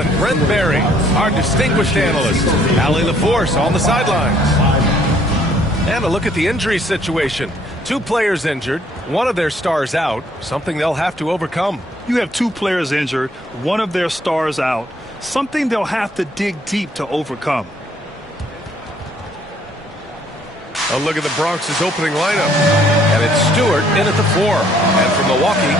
and Brent Berry, our distinguished analysts, rallying the force on the sidelines. And a look at the injury situation. 2 players injured, one of their stars out, something they'll have to overcome. You have 2 players injured, one of their stars out, something they'll have to dig deep to overcome. A look at the Bronx's opening lineup. And it's Stewart in at the 4. And from Milwaukee,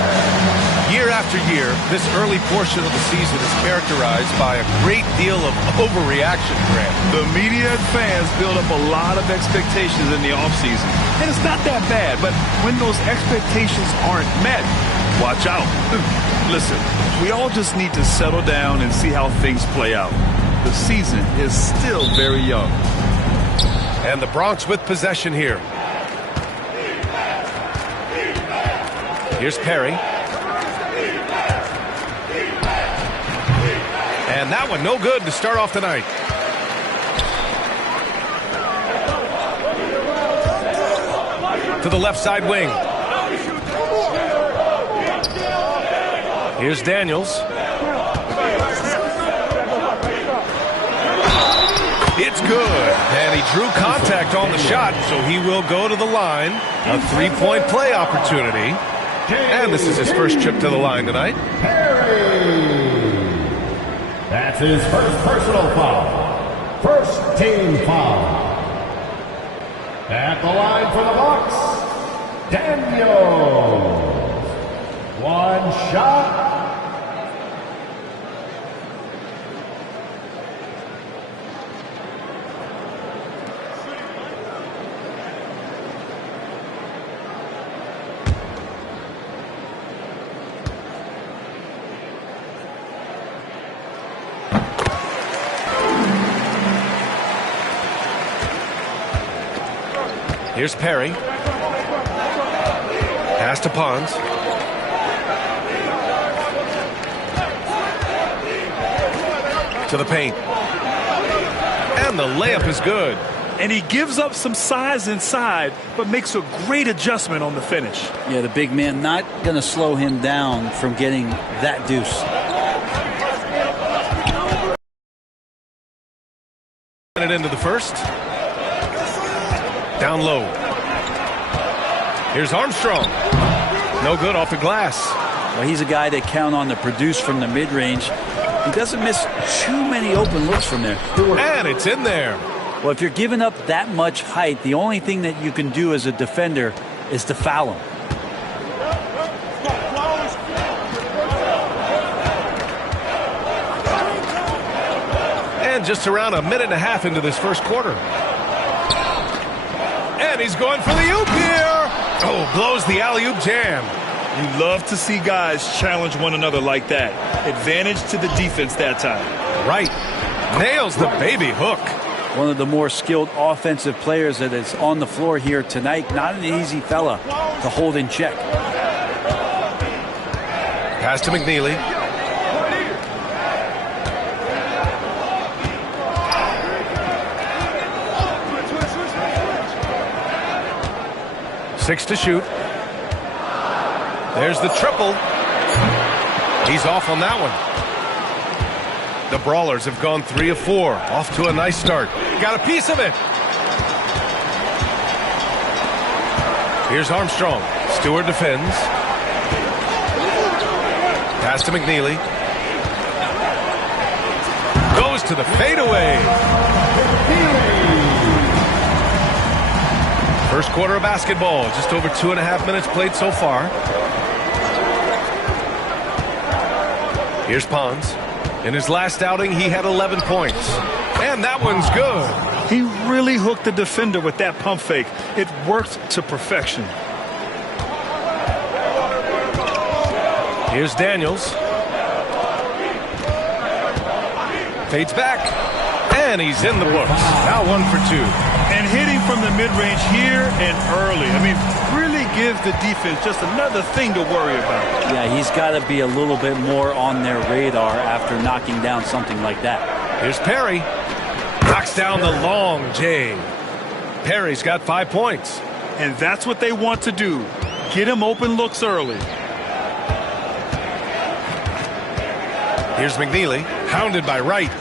year after year, this early portion of the season is characterized by a great deal of overreaction, Grant. The media and fans build up a lot of expectations in the offseason. And it's not that bad, but when those expectations aren't met, watch out. Listen, we all just need to settle down and see how things play out. The season is still very young. And the Bronx with possession here. Here's Perry. And that one no good to start off the night. To the left side wing. Here's Daniels. It's good. And he drew contact on the shot, so he will go to the line. A 3-point play opportunity. And this is his first trip to the line tonight. That's his first personal foul. First team foul. At the line for the Bucks, Daniels. 1 shot. Here's Perry. Pass to Pons. To the paint. And the layup is good. And he gives up some size inside, but makes a great adjustment on the finish. Yeah, the big man not going to slow him down from getting that deuce. It into the first. Down low. Here's Armstrong. No good off the glass. Well, he's a guy that count on to produce from the mid-range. He doesn't miss too many open looks from there. And it's in there. Well, if you're giving up that much height, the only thing that you can do as a defender is to foul him. And just around a minute and a half into this first quarter. And he's going for the oop here. Oh, blows the alley-oop jam. You love to see guys challenge one another like that. Advantage to the defense that time. Right. Nails the baby hook. One of the more skilled offensive players that is on the floor here tonight. Not an easy fella to hold in check. Pass to McNeely. Six to shoot. There's the triple. He's off on that one. The Brawlers have gone 3 of 4. Off to a nice start. Got a piece of it. Here's Armstrong. Stewart defends. Pass to McNeely. Goes to the fadeaway. First quarter of basketball. Just over 2.5 minutes played so far. Here's Pons. In his last outing, he had 11 points. And that one's good. He really hooked the defender with that pump fake. It worked to perfection. Here's Daniels. Fades back. And he's in the books. Now 1 for 2. And hitting from the mid-range here and early. I mean, really gives the defense just another thing to worry about. Yeah, he's got to be a little bit more on their radar after knocking down something like that. Here's Perry. Knocks down the long J. Perry's got 5 points. And that's what they want to do. Get him open looks early. Here's McNeely, hounded by Wright.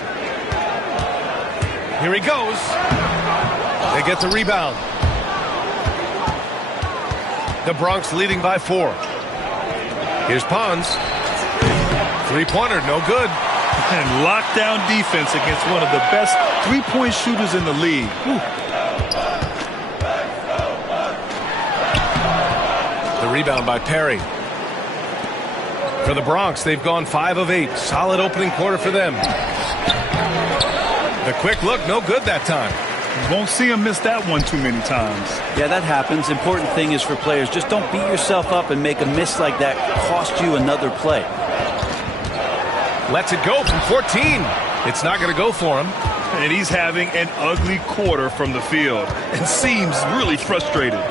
Here he goes. They get the rebound. The Bronx leading by 4. Here's Pons. Three-pointer, no good. And lockdown defense against one of the best three-point shooters in the league. Whew. The rebound by Perry. For the Bronx, they've gone 5 of 8. Solid opening quarter for them. The quick look, no good that time. You won't see him miss that one too many times. Yeah, that happens. Important thing is for players, just don't beat yourself up and make a miss like that cost you another play. Lets it go from 14. It's not going to go for him. And he's having an ugly quarter from the field and seems really frustrated.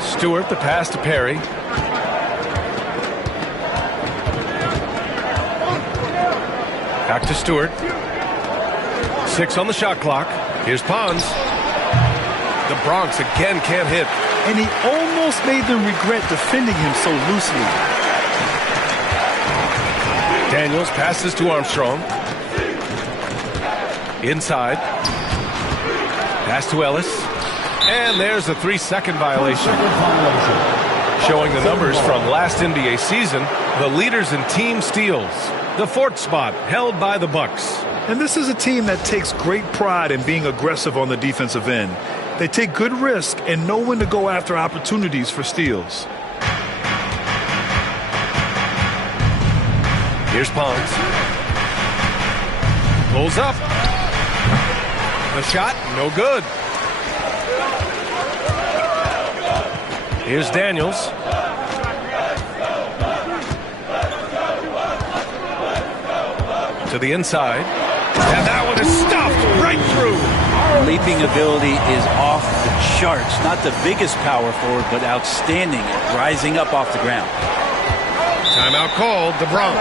Stewart, the pass to Perry. Back to Stewart. 6 on the shot clock. Here's Pons. The Bronx again can't hit. And he almost made them regret defending him so loosely. Daniels passes to Armstrong. Inside. Pass to Ellis. And there's a 3-second violation. Showing the numbers from last NBA season, the leaders in team steals. The 4th spot held by the Bucks. And this is a team that takes great pride in being aggressive on the defensive end. They take good risk and know when to go after opportunities for steals. Here's Pons. Pulls up. The shot, no good. Here's Daniels. To the inside. And that one is stuffed right through. Leaping ability is off the charts. Not the biggest power forward, but outstanding at rising up off the ground. Timeout called, the Bronx.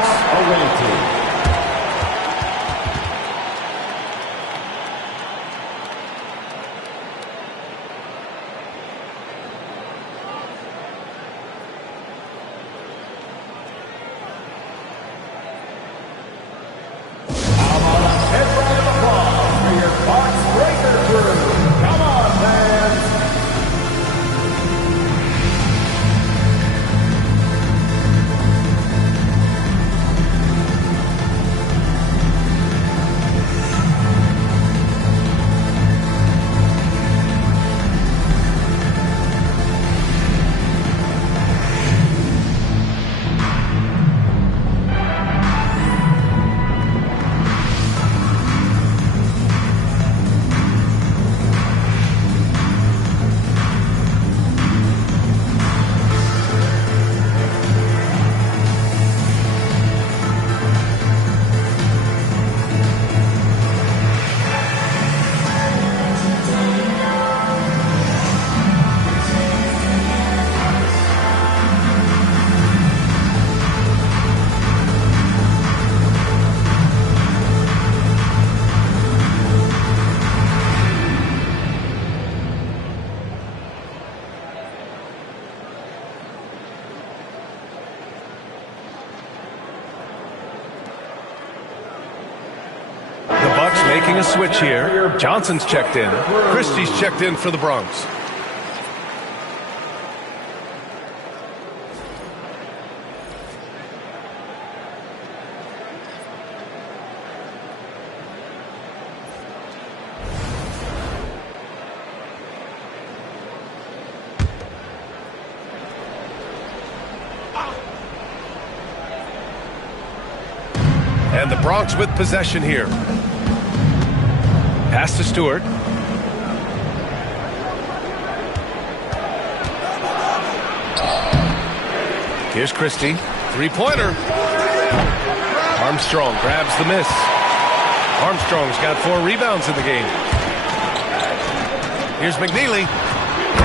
Making a switch here. Johnson's checked in. Christie's checked in for the Bronx. And the Bronx with possession here. Pass to Stewart. Here's Christie. Three-pointer. Armstrong grabs the miss. Armstrong's got 4 rebounds in the game. Here's McNeely.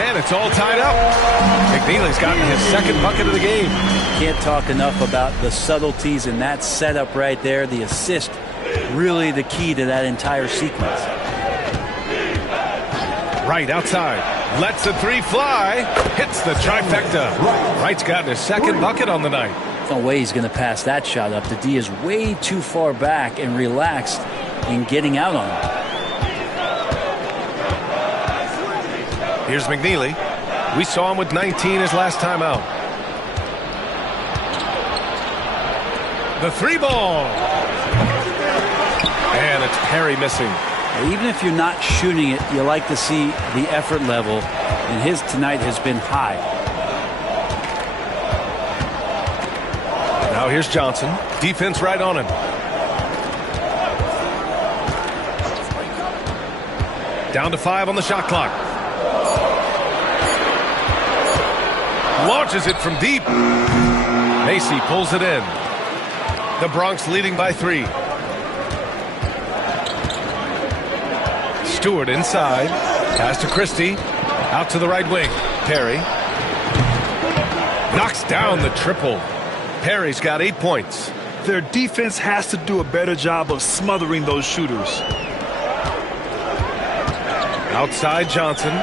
And it's all tied up. McNeely's gotten his 2nd bucket of the game. Can't talk enough about the subtleties in that setup right there. The assist, really the key to that entire sequence. Wright outside. Lets the 3 fly. Hits the trifecta. Wright's gotten his 2nd bucket on the night. No way he's going to pass that shot up. The D is way too far back and relaxed in getting out on him. Here's McNeely. We saw him with 19 his last time out. The 3-ball. And it's Perry missing. Even if you're not shooting it, you like to see the effort level, and his tonight has been high. Now here's Johnson. Defense right on him. Down to 5 on the shot clock. Launches it from deep. Macy pulls it in. The Bronx leading by 3. Stewart inside. Pass to Christie. Out to the right wing. Perry. Knocks down the triple. Perry's got 8 points. Their defense has to do a better job of smothering those shooters. Outside Johnson.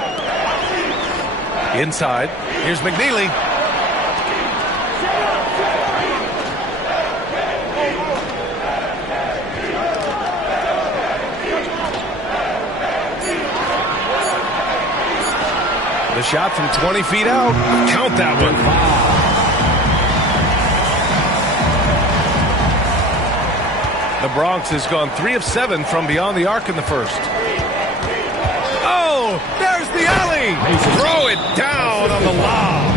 Inside. Here's McNeely. The shot from 20 feet out. Count that one. The Bronx has gone 3 of 7 from beyond the arc in the first. Oh, there's the alley. Throw it down on the lob.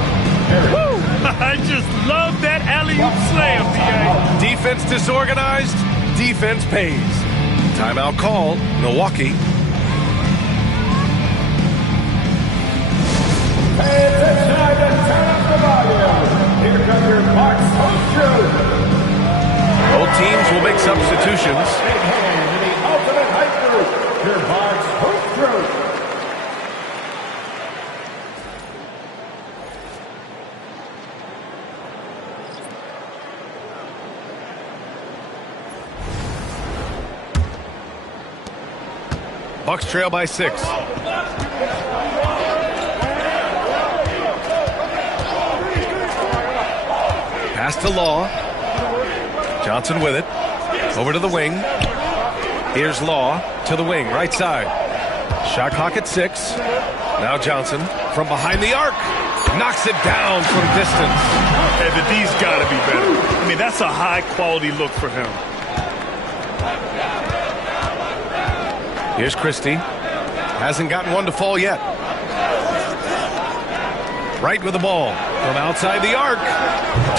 Woo! I just love that alley-oop slam, DA. Defense disorganized. Defense pays. Timeout call. Milwaukee. Hey, it's time to turn up the volume. Here comes your Bucks home crew. Both teams will make substitutions. Big hand in the ultimate hype group. Your Bucks home crew. Bucks trail by 6. Pass to Law. Johnson with it. Over to the wing. Here's Law to the wing, right side. Shot clock at 6. Now Johnson from behind the arc. Knocks it down from distance. Hey, the D's got to be better. I mean, that's a high-quality look for him. Here's Christie. Hasn't gotten one to fall yet. Right with the ball. From outside the arc.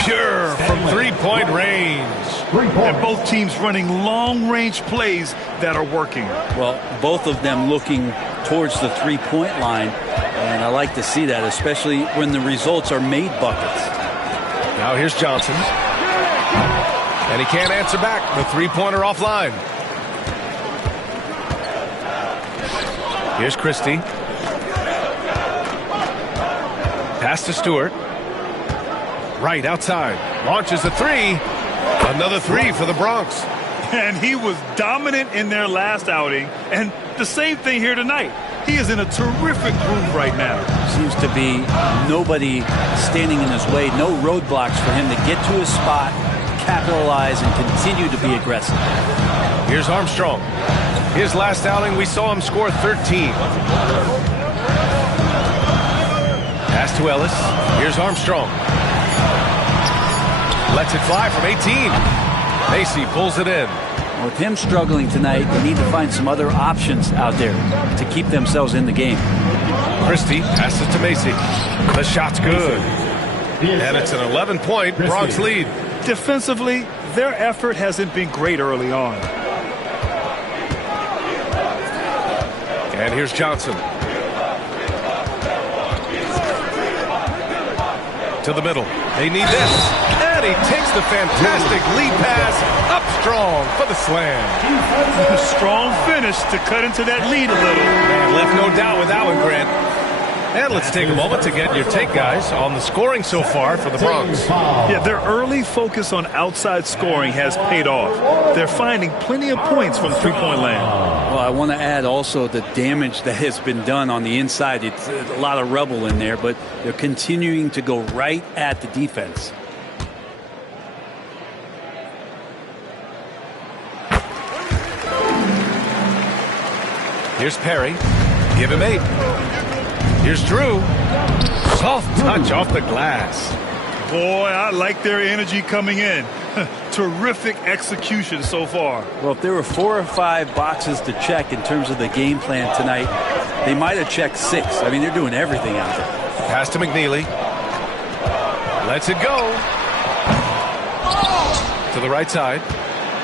Pure from 3-point range. And both teams running long-range plays that are working. Well, both of them looking towards the 3-point line, and I like to see that, especially when the results are made buckets. Now here's Johnson. And he can't answer back. The 3-pointer offline. Here's Christie. Pass to Stewart. Right outside. Launches a 3. Another 3 for the Bronx. And he was dominant in their last outing. And the same thing here tonight. He is in a terrific groove right now. Seems to be nobody standing in his way. No roadblocks for him to get to his spot, capitalize, and continue to be aggressive. Here's Armstrong. His last outing, we saw him score 13. Pass to Ellis. Here's Armstrong. Lets it fly from 18. Macy pulls it in. With him struggling tonight, they need to find some other options out there to keep themselves in the game. Christie passes to Macy. The shot's good. And it's an 11-point Bronx lead. Defensively, their effort hasn't been great early on. And here's Johnson. To the middle. They need this. And he takes the fantastic lead pass up strong for the slam. A strong finish to cut into that lead a little. Man, left no doubt with that one, Grant. And let's take a moment to get your take, guys, on the scoring so far for the Bronx. Yeah, their early focus on outside scoring has paid off. They're finding plenty of points from three-point land. Well, I want to add also the damage that has been done on the inside. It's a lot of rubble in there, but they're continuing to go right at the defense. Here's Perry. Give him 8. Here's Drew. Soft touch off the glass. Boy, I like their energy coming in. Terrific execution so far. Well, if there were 4 or 5 boxes to check in terms of the game plan tonight, they might have checked 6. I mean, they're doing everything out there. Pass to McNeely. Lets it go. To the right side.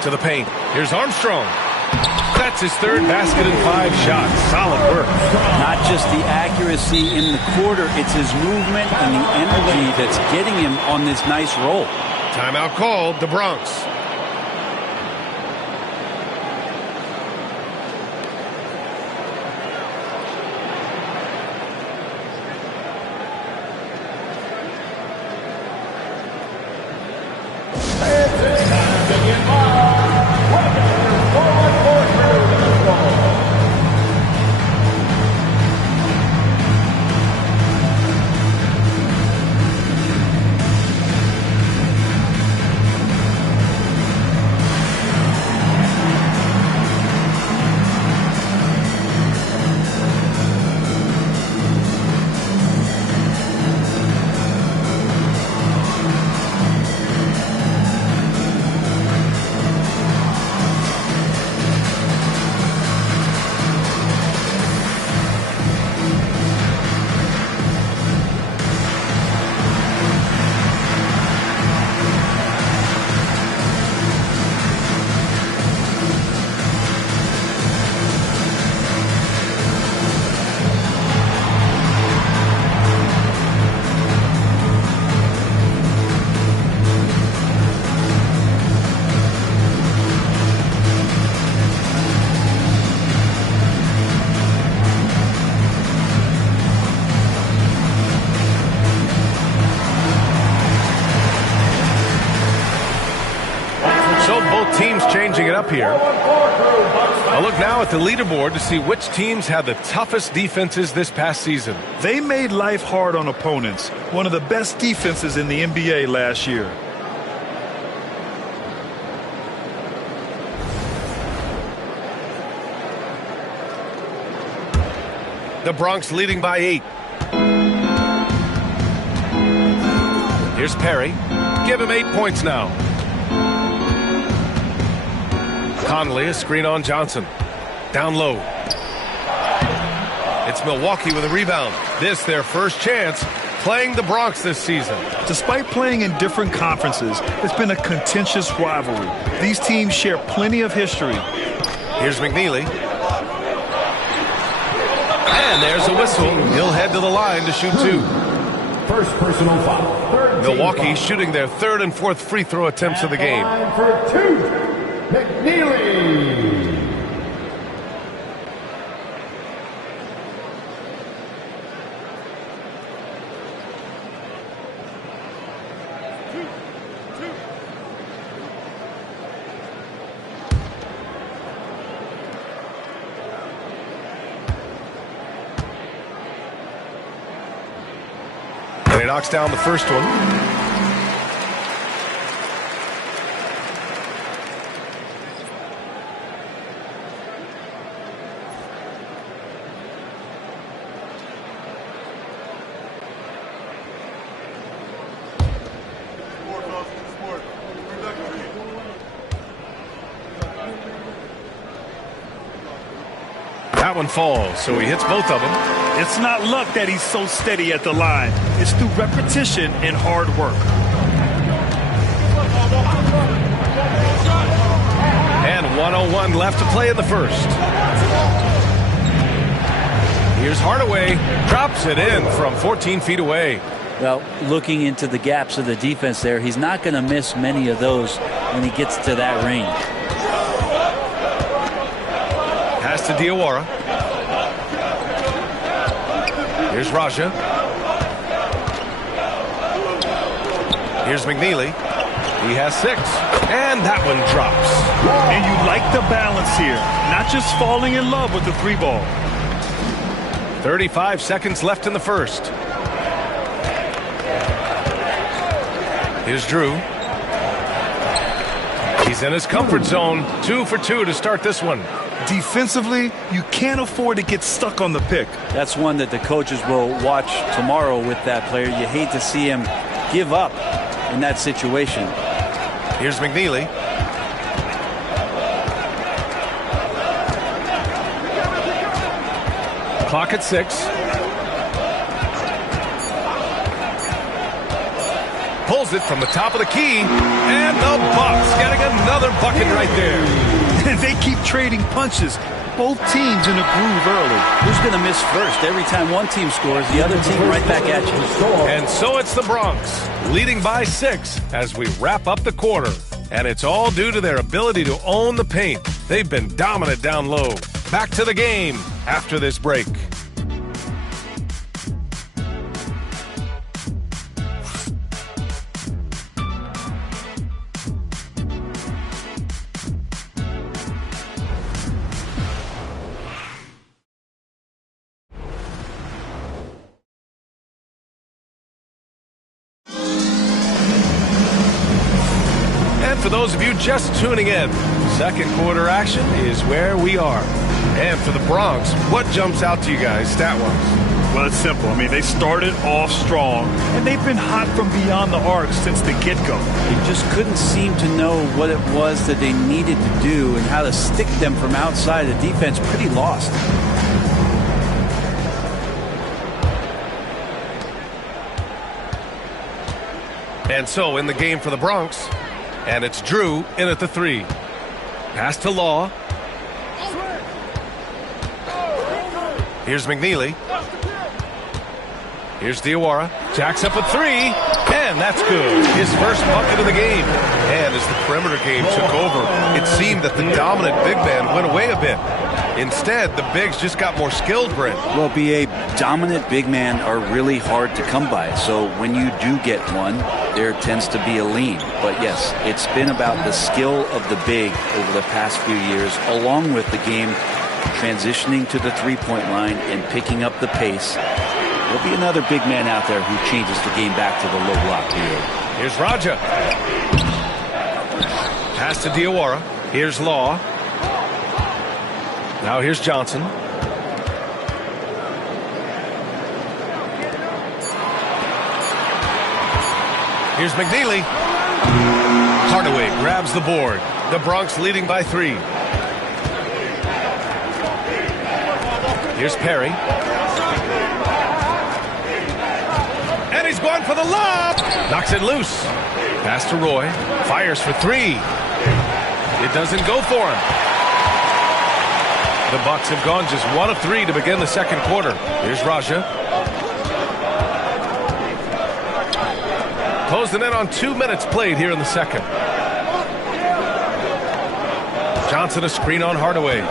To the paint. Here's Armstrong. That's his 3rd basket in 5 shots. Solid work. Not just the accuracy in the quarter, it's his movement and the energy that's getting him on this nice roll. Timeout called, the Bronx. Teams changing it up here. I'll look now at the leaderboard to see which teams had the toughest defenses this past season. They made life hard on opponents. One of the best defenses in the NBA last year. The Bronx leading by 8. Here's Perry. Give him 8 points now. Conley, a screen on Johnson. Down low. It's Milwaukee with a rebound. This their first chance playing the Bronx this season. Despite playing in different conferences, it's been a contentious rivalry. These teams share plenty of history. Here's McNeely. And there's a whistle. He'll head to the line to shoot 2. First personal foul. Milwaukee shooting their 3rd and 4th free throw attempts of the game. For 2. McNeely. And he knocks down the first one. That one falls, so he hits both of them. It's not luck that he's so steady at the line. It's through repetition and hard work. And 1:01 left to play in the first. Here's Hardaway. Drops it in from 14 feet away. Well, looking into the gaps of the defense there, he's not going to miss many of those when he gets to that range. Pass to Diawara. Here's Raja. Here's McNeely. He has 6. And that one drops. And you like the balance here. Not just falling in love with the 3-ball. 35 seconds left in the first. Here's Drew. He's in his comfort zone. 2 for 2 to start this one. Defensively, you can't afford to get stuck on the pick. That's one that the coaches will watch tomorrow with that player. You hate to see him give up in that situation. Here's McNeely. Clock at 6. Pulls it from the top of the key, and the Bucks getting another bucket right there. They keep trading punches. Both teams in a groove early. Who's going to miss first? Every time one team scores, the other team right back at you. And so it's the Bronx, leading by 6 as we wrap up the quarter. And it's all due to their ability to own the paint. They've been dominant down low. Back to the game after this break. For those of you just tuning in, second quarter action is where we are. And for the Bronx, what jumps out to you guys stat-wise? Well, it's simple. I mean, they started off strong, and they've been hot from beyond the arc since the get-go. They just couldn't seem to know what it was that they needed to do and how to stick them from outside. The defense pretty lost. And so in the game for the Bronx, and it's Drew in at the 3. Pass to Law. Here's McNeely. Here's Diawara. Jacks up a 3, and that's good. His first bucket of the game. And as the perimeter game took over, it seemed that the dominant big man went away a bit. Instead, the bigs just got more skilled, Brent. Well, BA, dominant big men are really hard to come by. So when you do get one, there tends to be a lean. But yes, it's been about the skill of the big over the past few years, along with the game transitioning to the three-point line and picking up the pace. There'll be another big man out there who changes the game back to the low block BA. Here's Raja. Pass to Diawara. Here's Law. Now here's Johnson. Here's McNeely. Hardaway grabs the board. The Bronx leading by 3. Here's Perry. And he's going for the lob. Knocks it loose. Pass to Roy. Fires for 3. It doesn't go for him. The Bucks have gone just 1 of 3 to begin the second quarter. Here's Raja. Closing in on 2 minutes played here in the second. Johnson a screen on Hardaway.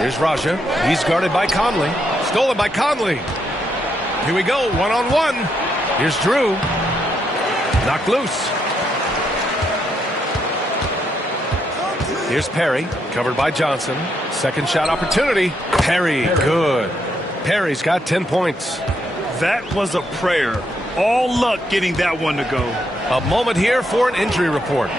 Here's Raja. He's guarded by Conley. Stolen by Conley. Here we go, 1-on-1. Here's Drew. Knocked loose. Here's Perry, covered by Johnson. Second shot opportunity. Perry, good. Perry's got 10 points. That was a prayer. All luck getting that one to go. A moment here for an injury report.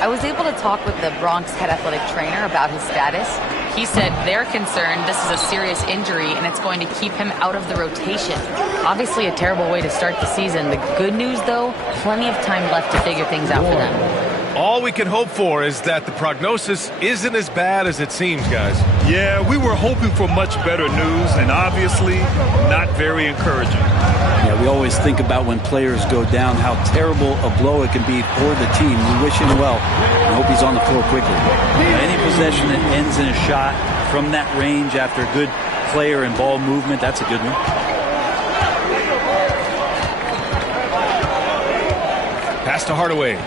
I was able to talk with the Bronx head athletic trainer about his status. He said they're concerned this is a serious injury and it's going to keep him out of the rotation. Obviously a terrible way to start the season. The good news, though, plenty of time left to figure things out for them. All we can hope for is that the prognosis isn't as bad as it seems, guys. Yeah, we were hoping for much better news, and obviously not very encouraging. Yeah, we always think about when players go down, how terrible a blow it can be for the team. We wish him well. I hope he's on the floor quickly. Any possession that ends in a shot from that range after a good player and ball movement, that's a good one. Pass to Hardaway.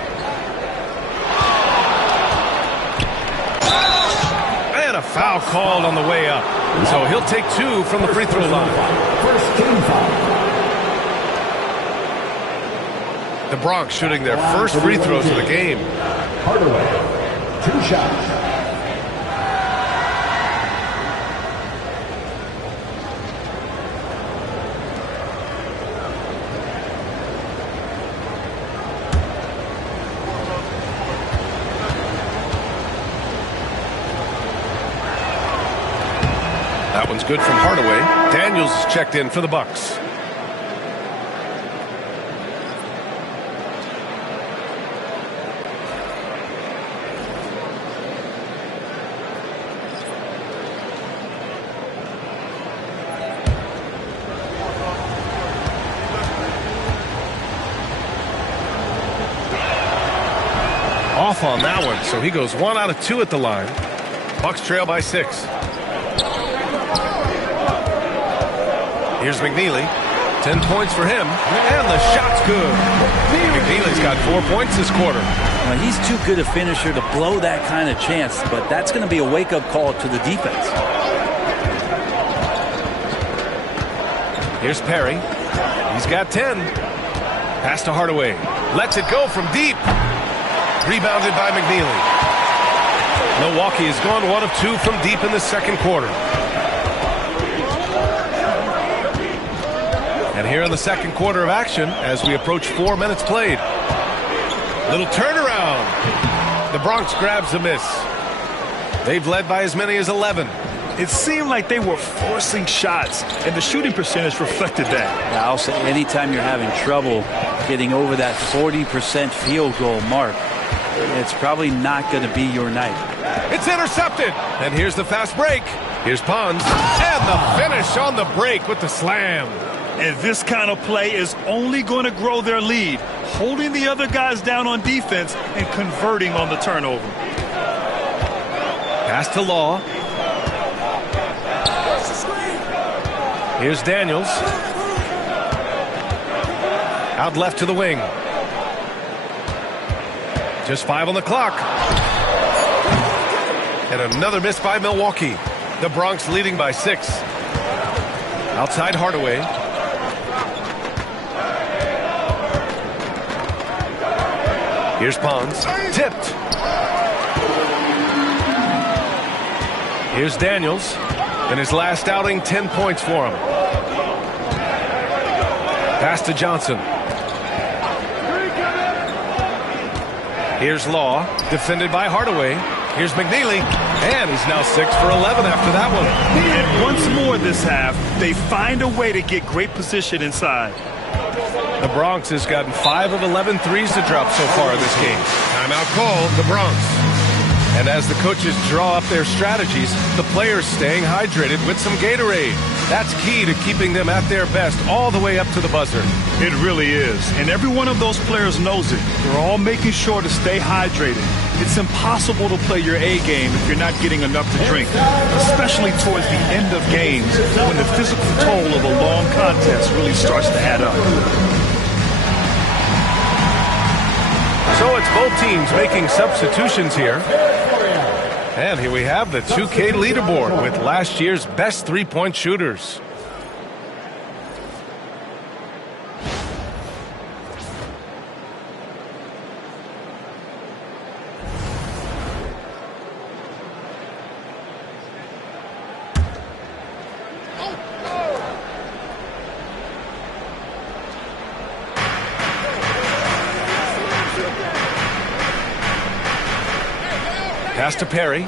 And a foul called on the way up. So he'll take 2 from the free throw line. First team foul. The Bronx shooting their first free throws of the game. Hardaway, 2 shots. one's good from Hardaway. Daniels is checked in for the Bucks. Off on that one, so he goes 1 out of 2 at the line. Bucks trail by 6. Here's McNeely. 10 points for him, and the shot's good. McNeely's got 4 points this quarter. Now, he's too good a finisher to blow that kind of chance, but that's going to be a wake-up call to the defense. Here's Perry. He's got 10. Pass to Hardaway. Lets it go from deep. Rebounded by McNeely. Milwaukee has gone 1 of 2 from deep in the second quarter. And here in the second quarter of action, as we approach 4 minutes played. Little turnaround. The Bronx grabs the miss. They've led by as many as 11. It seemed like they were forcing shots, and the shooting percentage reflected that. I'll say anytime you're having trouble getting over that 40% field goal mark, it's probably not going to be your night. It's intercepted. And here's the fast break. Here's Pons. And the finish on the break with the slam. And this kind of play is only going to grow their lead, holding the other guys down on defense and converting on the turnover. Pass to Law. Here's Daniels. Out left to the wing. Just 5 on the clock. And another miss by Milwaukee. The Bronx leading by 6. Outside Hardaway. Here's Pons. Tipped. Here's Daniels. In his last outing, 10 points for him. Pass to Johnson. Here's Law, defended by Hardaway. Here's McNeely, and he's now 6 for 11 after that one. And once more this half, they find a way to get great position inside. The Bronx has gotten 5 of 11 threes to drop so far in this game. Timeout called, the Bronx. And as the coaches draw up their strategies, the players staying hydrated with some Gatorade. That's key to keeping them at their best all the way up to the buzzer. It really is. And every one of those players knows it. They're all making sure to stay hydrated. It's impossible to play your A game if you're not getting enough to drink, especially towards the end of games when the physical toll of a long contest really starts to add up. So it's both teams making substitutions here. And here we have the 2K leaderboard with last year's best three-point shooters. Pass to Perry.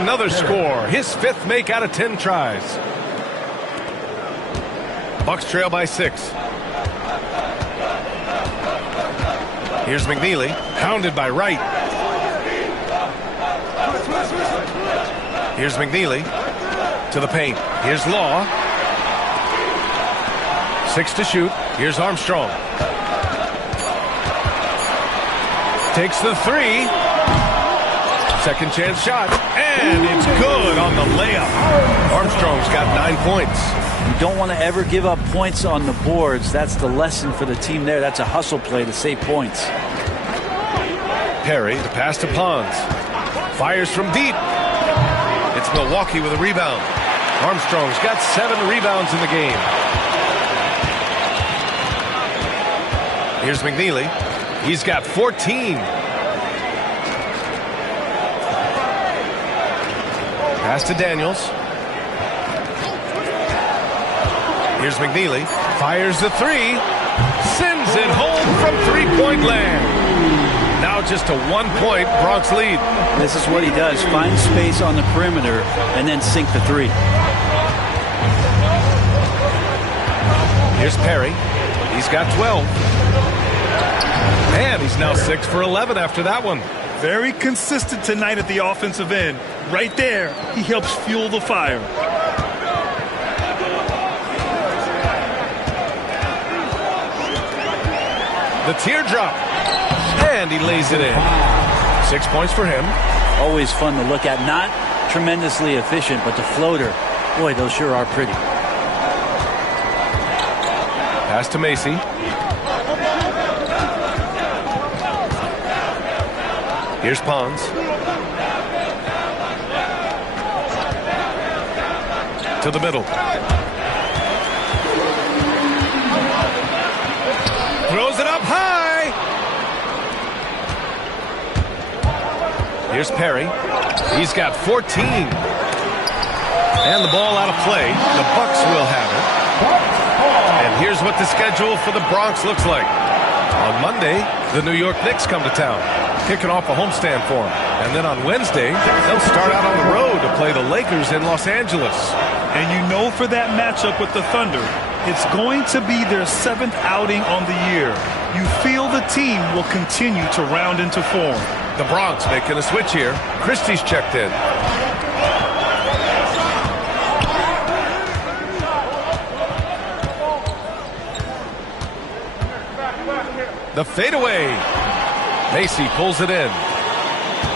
Another score. His 5th make out of 10 tries. Bucks trail by 6. Here's McNeely. Pounded by Wright. Here's McNeely. To the paint. Here's Law. 6 to shoot. Here's Armstrong. Takes the 3. Second chance shot. And it's good on the layup. Armstrong's got 9 points. You don't want to ever give up points on the boards. That's the lesson for the team there. That's a hustle play to save points. Perry, the pass to Pons. Fires from deep. It's Milwaukee with a rebound. Armstrong's got 7 rebounds in the game. Here's McNeely. He's got 14. Pass to Daniels. Here's McNeely. Fires the 3. Sends it home from three-point land. Now just a 1-point Bronx lead. This is what he does. Find space on the perimeter and then sink the three. Here's Perry. He's got 12. And he's now 6 for 11 after that one. Very consistent tonight at the offensive end. Right there, he helps fuel the fire. The teardrop. And he lays it in. 6 points for him. Always fun to look at. Not tremendously efficient, but the floater, boy, those sure are pretty. Pass to Macy. Here's Pons. To the middle. Throws it up high. Here's Perry. He's got 14. And the ball out of play. The Bucks will have it. And here's what the schedule for the Bronx looks like. On Monday, the New York Knicks come to town, kicking off a homestand for them. And then on Wednesday, they'll start out on the road to play the Lakers in Los Angeles. And you know for that matchup with the Thunder, it's going to be their 7th outing on the year. You feel the team will continue to round into form. The Bronx making a switch here. Christie's checked in. The fadeaway. Macy pulls it in.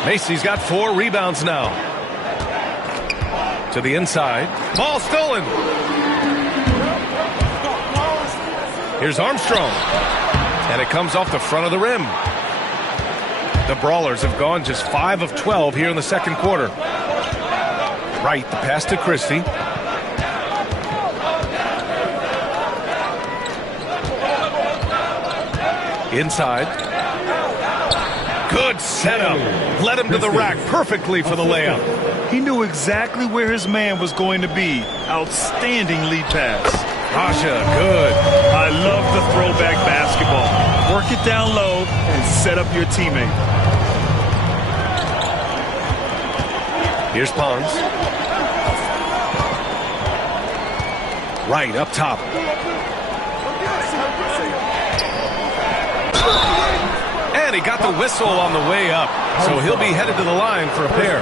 Macy's got 4 rebounds now. To the inside. Ball stolen. Here's Armstrong. And it comes off the front of the rim. The Brawlers have gone just 5 of 12 here in the second quarter. Right, the pass to Christie. Inside. Good setup. Led him to the rack perfectly for the layup. He knew exactly where his man was going to be. Outstanding lead pass. Raja, good. I love the throwback basketball. Work it down low and set up your teammate. Here's Pons. Right, up top. And he got the whistle on the way up, so he'll be headed to the line for a pair.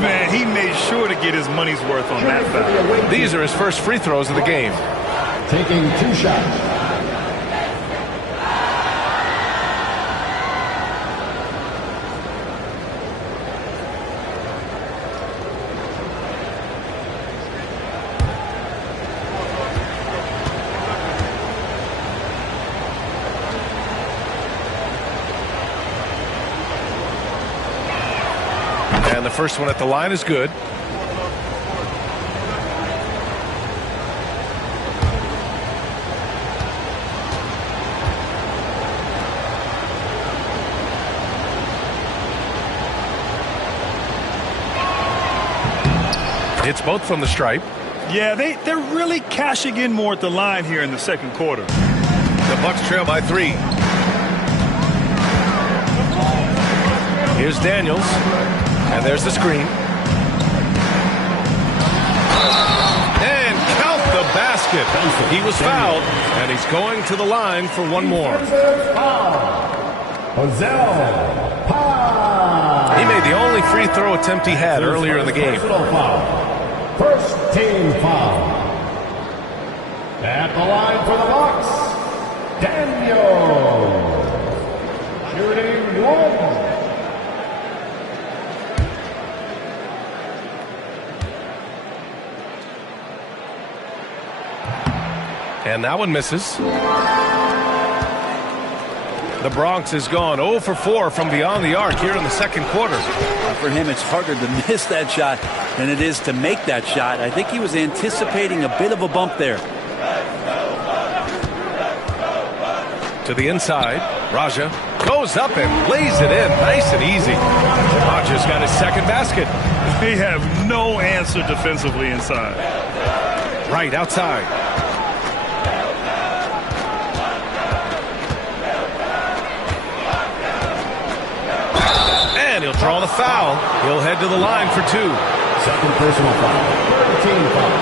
Man, he made sure to get his money's worth on that foul. These are his first free throws of the game. Taking 2 shots. And the first one at the line is good. It's both from the stripe. Yeah, they're really cashing in more at the line here in the second quarter. The Bucks trail by 3. Here's Daniels. And there's the screen. And count the basket. He was fouled, and he's going to the line for one more. He made the only free throw attempt he had earlier in the game. First team foul. At the line for the Bucks, Daniel. Shooting 1. And that one misses. The Bronx has gone 0 for 4 from beyond the arc here in the second quarter. For him, it's harder to miss that shot than it is to make that shot. I think he was anticipating a bit of a bump there. To the inside, Raja goes up and lays it in nice and easy. Raja's got his second basket. They have no answer defensively inside. Right outside. He'll draw the foul. He'll head to the line for 2. Second personal foul. Team foul.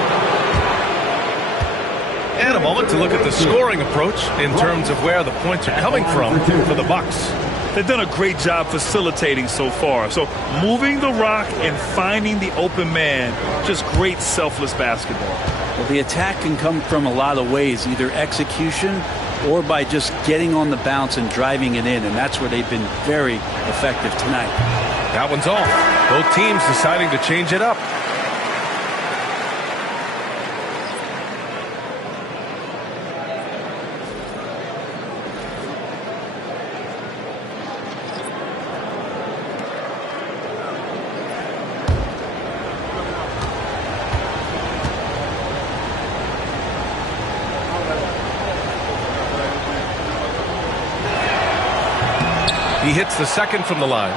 And a moment to look at the scoring approach in terms of where the points are coming from for the Bucks. They've done a great job facilitating so far. So moving the rock and finding the open man, just great selfless basketball. Well, the attack can come from a lot of ways, either execution or by just getting on the bounce and driving it in, and that's where they've been very effective tonight. That one's off. Both teams deciding to change it up. He hits the second from the line.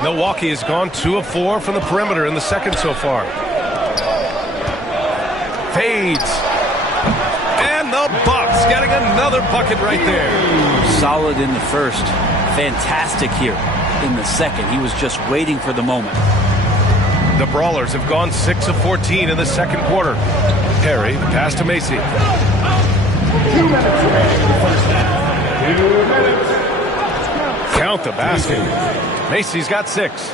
Milwaukee has gone 2 of 4 from the perimeter in the second so far. Fades. And the Bucks getting another bucket right there. Solid in the first. Fantastic here in the second. He was just waiting for the moment. The Brawlers have gone 6 of 14 in the second quarter. Perry, the pass to Macy. 2 minutes remaining in the first half. 2 minutes. Count the basket. Macy's got 6.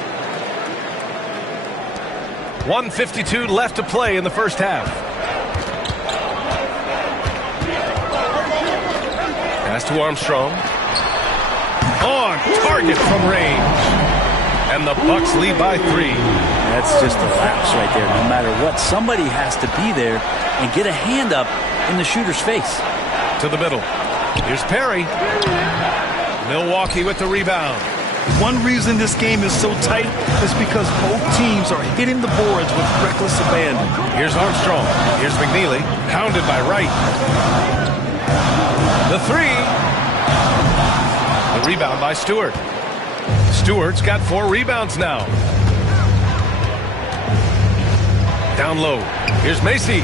1:52 left to play in the first half. Pass to Armstrong. On target from range. And the Bucks lead by 3. That's just a lapse right there. No matter what, somebody has to be there and get a hand up in the shooter's face. To the middle. Here's Perry. Milwaukee with the rebound. One reason this game is so tight is because both teams are hitting the boards with reckless abandon. Here's Armstrong. Here's McNeely. Pounded by Wright. The 3. The rebound by Stewart. Stewart's got 4 rebounds now. Down low. Here's Macy.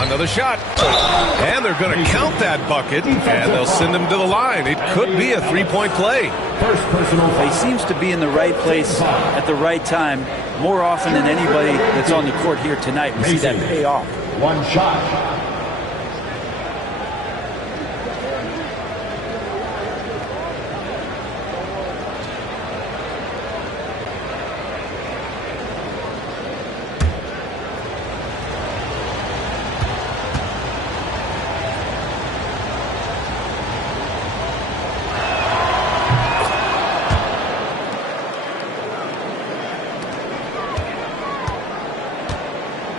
Another shot. And they're going to count that bucket, and they'll send him to the line. It could be a 3-point play. First personal foul. He seems to be in the right place at the right time more often than anybody that's on the court here tonight. We see that pay off. 1 shot.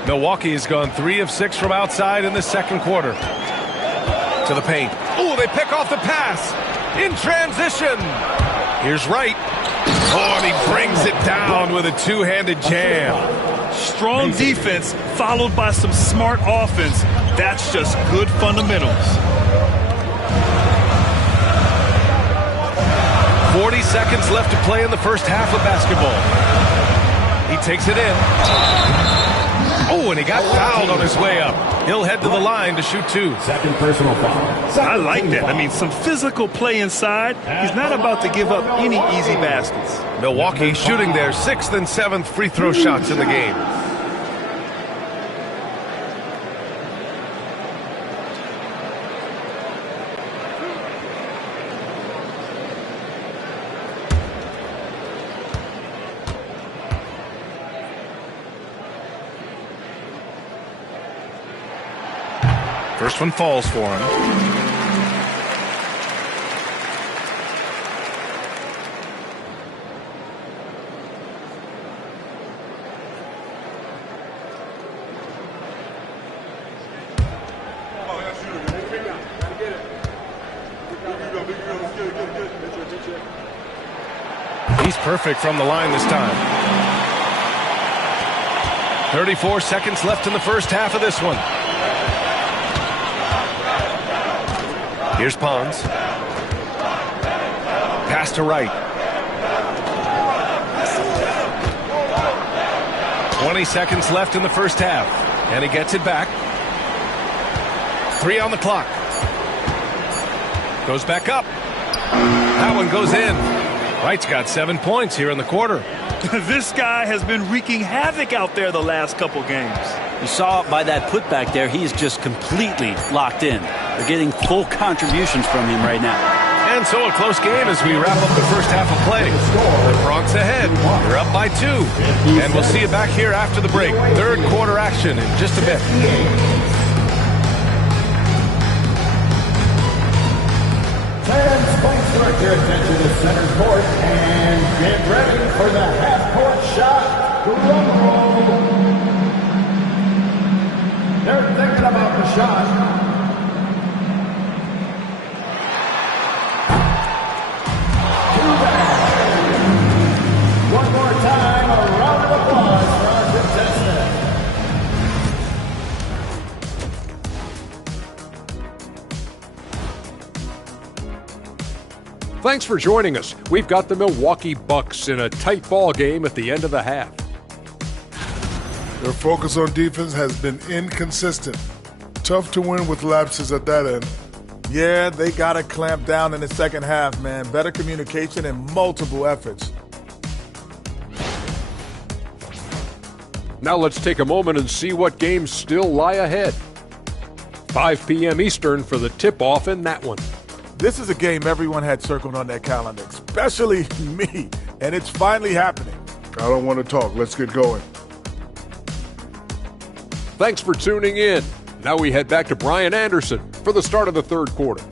Milwaukee has gone 3 of 6 from outside in the second quarter. To the paint. Oh, they pick off the pass. In transition. Here's Wright. Oh, and he brings it down with a 2-handed jam. Strong defense followed by some smart offense. That's just good fundamentals. 40 seconds left to play in the first half of basketball. He takes it in. Oh, and he got fouled on his way up. He'll head to the line to shoot 2. Second personal foul. I like that. I mean, some physical play inside. He's not about to give up any easy baskets. Milwaukee shooting their 6th and 7th free throw shots in the game. First one falls for him. He's perfect from the line this time. 34 seconds left in the first half of this one. Here's Pons. Pass to Wright. 20 seconds left in the first half. And he gets it back. 3 on the clock. Goes back up. That one goes in. Wright's got 7 points here in the quarter. This guy has been wreaking havoc out there the last couple games. You saw by that putback there, he's just completely locked in. They're getting full contributions from him right now. And so a close game as we wrap up the first half of play. The Bronx ahead. You're up by 2. And we'll see you back here after the break. Third quarter action in just a bit. Fans, please direct your attention to center court and get ready for the half-court shot. Drum roll. They're thinking about the shot. One more time, a round of applause for our contestant. Thanks for joining us. We've got the Milwaukee Bucks in a tight ball game at the end of the half. Their focus on defense has been inconsistent. Tough to win with lapses at that end. Yeah, they got to clamp down in the second half, man. Better communication and multiple efforts. Now let's take a moment and see what games still lie ahead. 5 p.m. Eastern for the tip-off in that one. This is a game everyone had circled on their calendar, especially me, and it's finally happening. I don't want to talk. Let's get going. Thanks for tuning in. Now we head back to Brian Anderson for the start of the third quarter.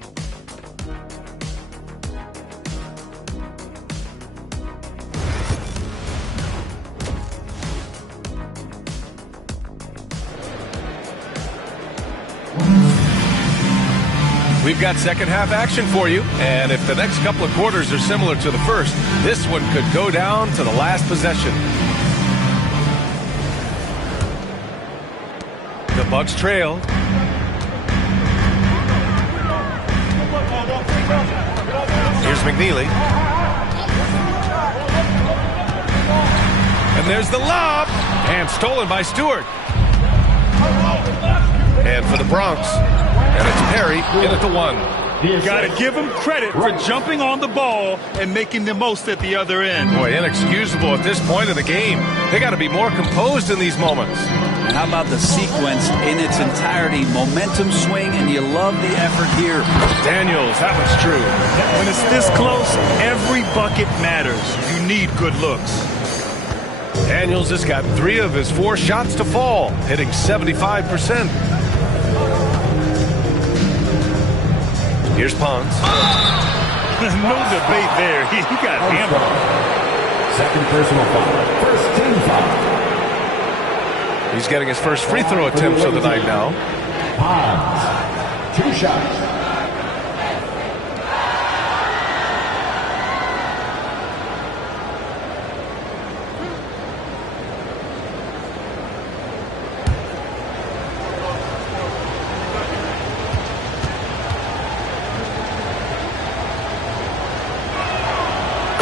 We've got second half action for you, and if the next couple of quarters are similar to the first, this one could go down to the last possession. The Bucks trail. Here's McNeely. And there's the lob, and stolen by Stewart. And for the Bronx, and it's Perry in at the 1. Got to give him credit for jumping on the ball and making the most at the other end. Boy, inexcusable at this point of the game. They got to be more composed in these moments. And how about the sequence in its entirety? Momentum swing, and you love the effort here. Daniels, that was true. When it's this close, every bucket matters. You need good looks. Daniels has got 3 of his 4 shots to fall, hitting 75%. Here's Pons. No debate there. He got hammered. Second personal foul. First team foul. He's getting his first free throw attempts of the night now. Pons. 2 shots.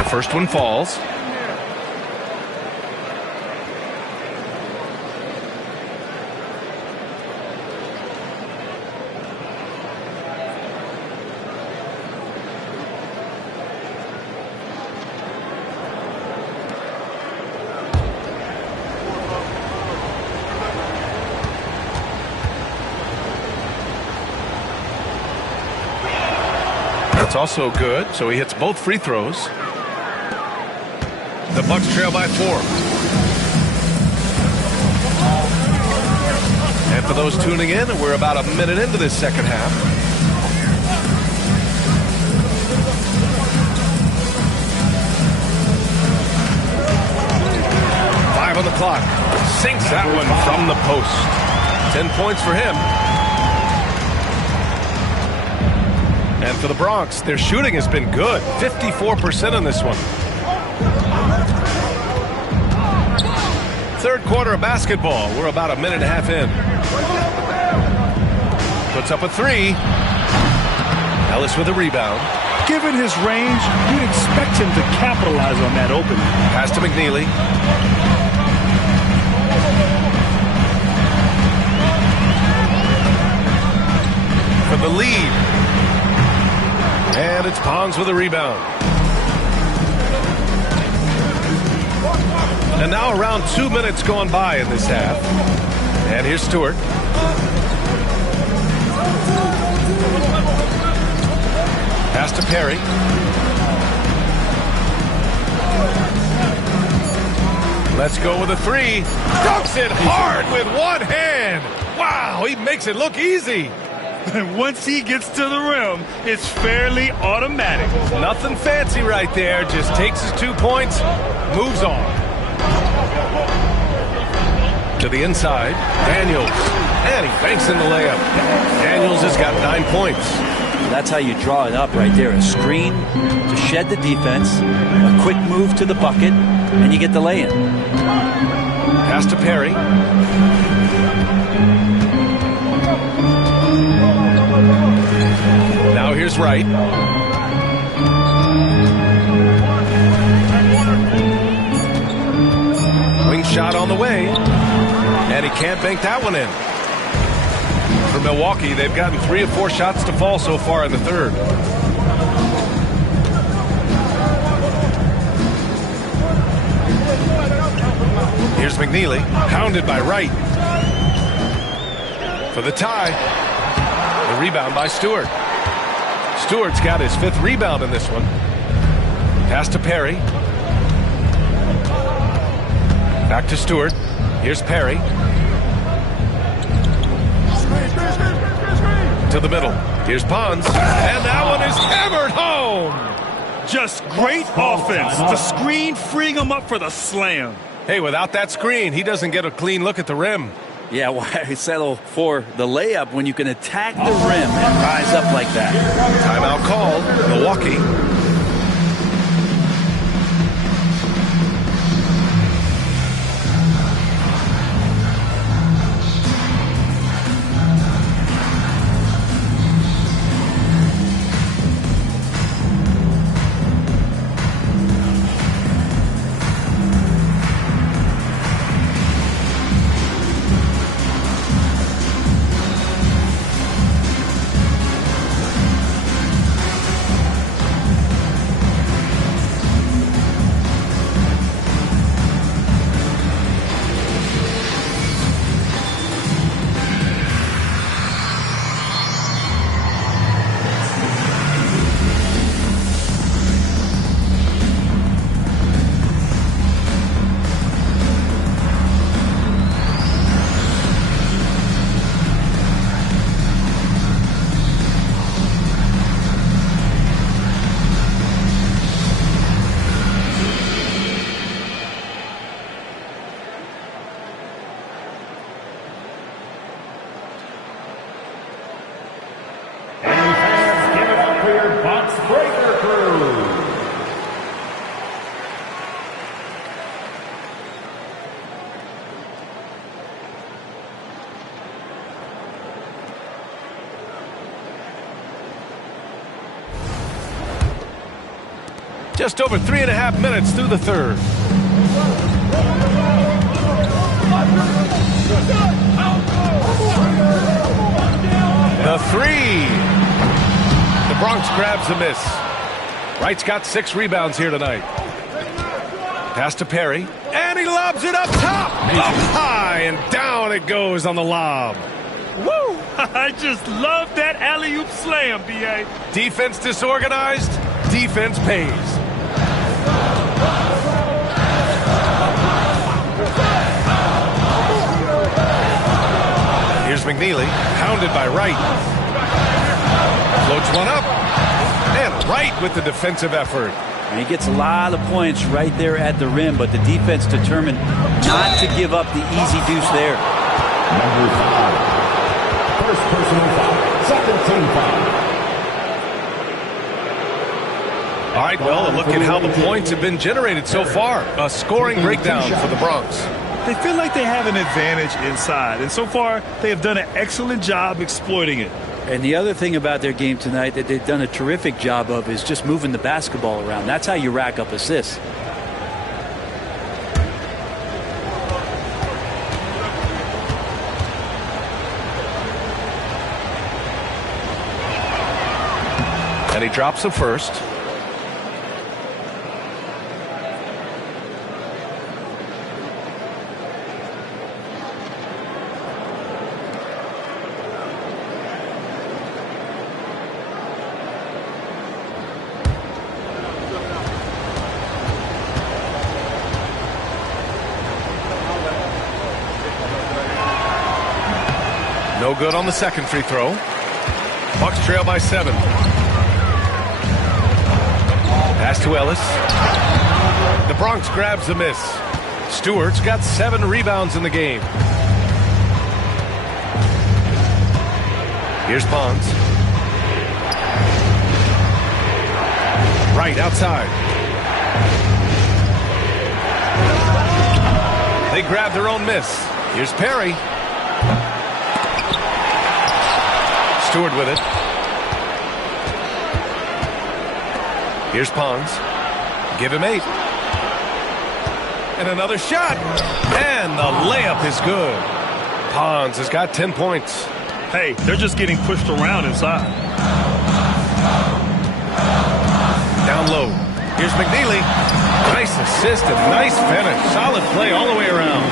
First one falls. That's also good, so he hits both free throws. The Bucks trail by 4. And for those tuning in, we're about a minute into this second half. Five on the clock. Sinks that one from the post. 10 points for him. And for the Bronx, their shooting has been good. 54% on this one. Third quarter of basketball. We're about a minute and a half in. Puts up a 3. Ellis with a rebound. Given his range, you'd expect him to capitalize on that opening. Pass to McNeely. For the lead. And it's Pons with a rebound. And now around 2 minutes gone by in this half. And here's Stewart. Pass to Perry. Let's go with a three. Dunks it hard with one hand. Wow, he makes it look easy. And once he gets to the rim, it's fairly automatic. Nothing fancy right there. Just takes his 2 points, moves on. To the inside, Daniels. And he banks in the layup. Daniels has got 9 points. That's how you draw it up right there. A screen to shed the defense, a quick move to the bucket, and you get the lay-in. Pass to Perry. Now here's Wright. Wing shot on the way. And he can't bank that one in. For Milwaukee, they've gotten 3 of 4 shots to fall so far in the third. Here's McNeely, pounded by Wright. For the tie. The rebound by Stewart. Stewart's got his 5th rebound in this one. Pass to Perry. Back to Stewart. Here's Perry. To the middle. Here's Pons. And that one is hammered home. Just great offense. The screen freeing him up for the slam. Hey, without that screen, he doesn't get a clean look at the rim. Yeah, why settle for the layup when you can attack the rim and rise up like that? Timeout called. Milwaukee. Just over 3.5 minutes through the third. The three. The Bronx grabs the miss. Wright's got 6 rebounds here tonight. Pass to Perry. And he lobs it up top. Up high and down it goes on the lob. Woo! I just love that alley-oop slam, B.A. Defense disorganized. Defense pays. Here's McNeely, pounded by Wright. Floats one up. And Wright with the defensive effort. And he gets a lot of points right there at the rim, but the defense determined not to give up the easy deuce there. Number 5. First personal foul. Second team foul. All right, well, a look at how the points have been generated so far. A scoring breakdown for the Bronx. They feel like they have an advantage inside, and so far they have done an excellent job exploiting it. And the other thing about their game tonight that they've done a terrific job of is just moving the basketball around. That's how you rack up assists. And he drops the first. No good on the second free throw. Bucks trail by 7. Pass to Ellis. The Bronx grabs the miss. Stewart's got 7 rebounds in the game. Here's Pons. Right outside. They grab their own miss. Here's Perry. Stewart with it. Here's Pons. Give him 8. And another shot. And the layup is good. Pons has got 10 points. Hey, they're just getting pushed around inside. Down low. Here's McNeely. Nice assist and nice finish. Solid play all the way around.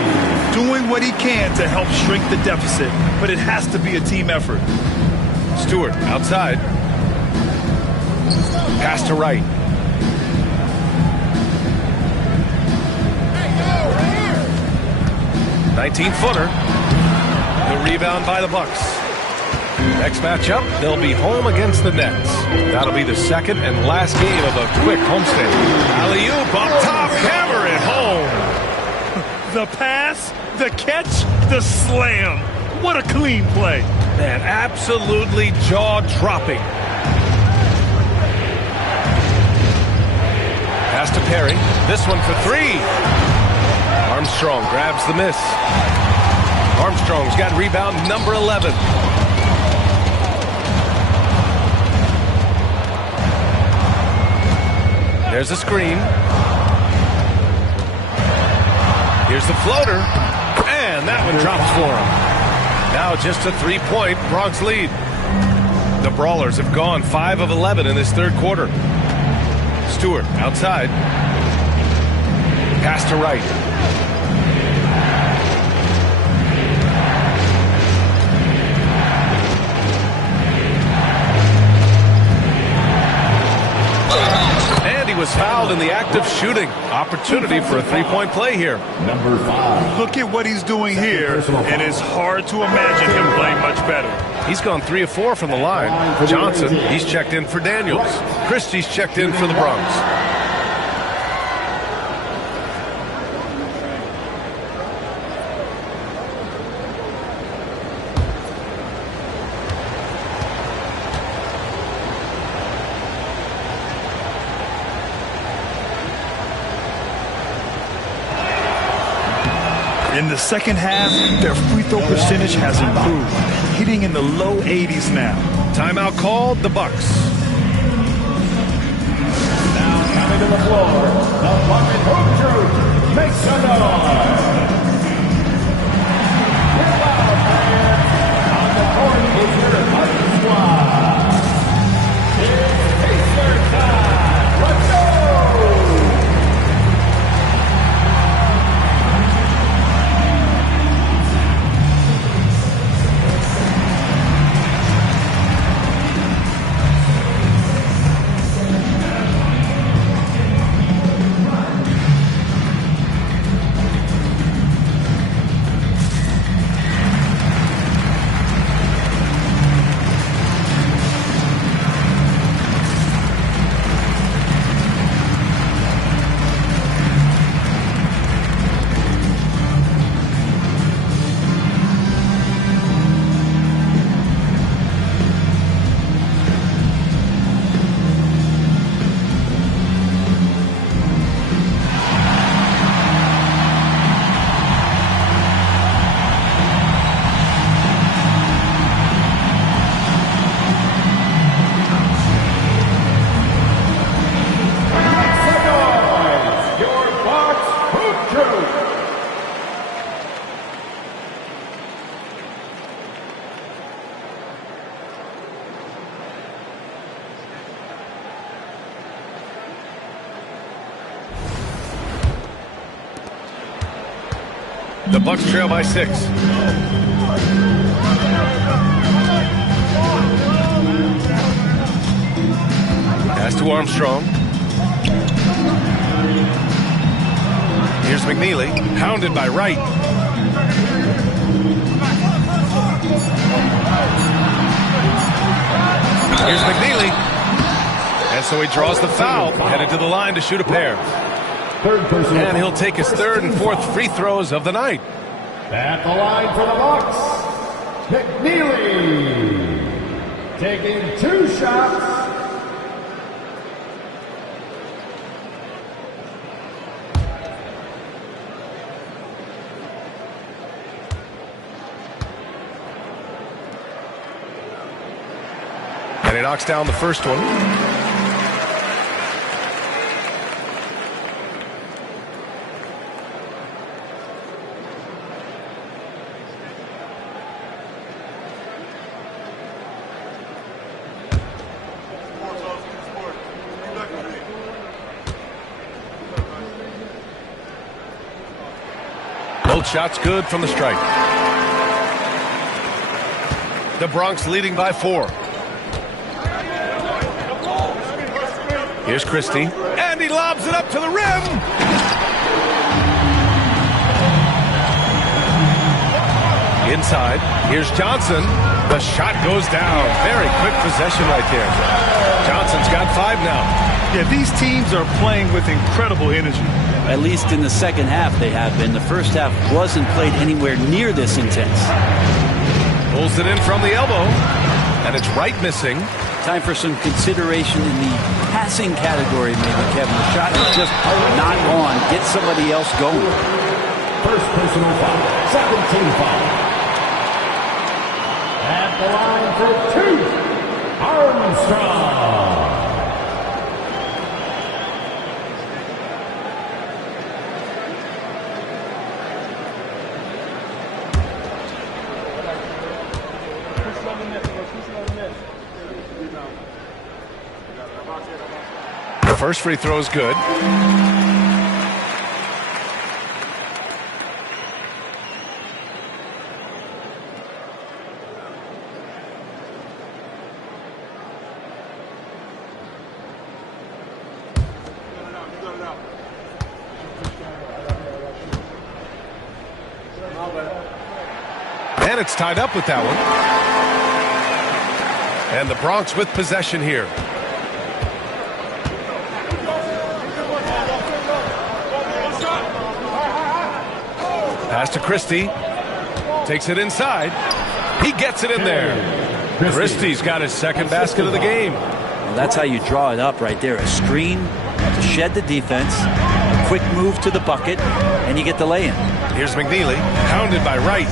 Doing what he can to help shrink the deficit, but it has to be a team effort. Stewart outside. Pass to Wright. Hey, 19-footer. The rebound by the Bucks. Next matchup, they'll be home against the Nets. That'll be the second and last game of a quick homestand. Alley-oop up top, hammer it home. The pass, the catch, the slam. What a clean play. Man, absolutely jaw-dropping. Pass to Perry. This one for 3. Armstrong grabs the miss. Armstrong's got rebound number 11. There's a screen. Here's the floater. And that one drops for him. Now just a 3-point Bronx lead. The Brawlers have gone 5 of 11 in this third quarter. Stewart outside. Pass to Wright. And he was fouled in the act of shooting. Opportunity for a 3-point play here. Number 5. Look at what he's doing here, and it's hard to imagine him playing much better. He's gone 3 of 4 from the line. Johnson, he's checked in for Daniels. Christie's checked in for the Bronx. In the second half, their free throw percentage has improved, hitting in the low 80s now. Timeout called, the Bucks. Now coming to the floor, the Bucket Hoop Troop. Make some noise. Here now, fans. On the court is your Bucket Squad. It's Pacer time. Let's go! The Bucks trail by 6. Pass to Armstrong. Here's McNeely, hounded by Wright. Here's McNeely. And so he draws the foul, headed to the line to shoot a pair. And he'll take his third and fourth free throws of the night. At the line for the Bucks, McNeely. Taking 2 shots. And he knocks down the first one. Both shots good from the stripe. The Bronx leading by 4. Here's Christie, and he lobs it up to the rim. Inside, here's Johnson. The shot goes down. Very quick possession right there. Johnson's got 5 now. Yeah, these teams are playing with incredible energy. At least in the second half they have been. The first half wasn't played anywhere near this intense. Pulls it in from the elbow, and it's Wright missing. Time for some consideration in the passing category, maybe, Kevin. The shot is just not on. Get somebody else going. First personal foul. Second team foul. At the line for 2, Armstrong. The first free throw is good. And it's tied up with that one. And the Bronx with possession here. Pass to Christie. Takes it inside. He gets it in there. Christie's got his second basket of the game. Well, that's how you draw it up right there. A screen to shed the defense, a quick move to the bucket, and you get the lay-in. Here's McNeely, hounded by Wright.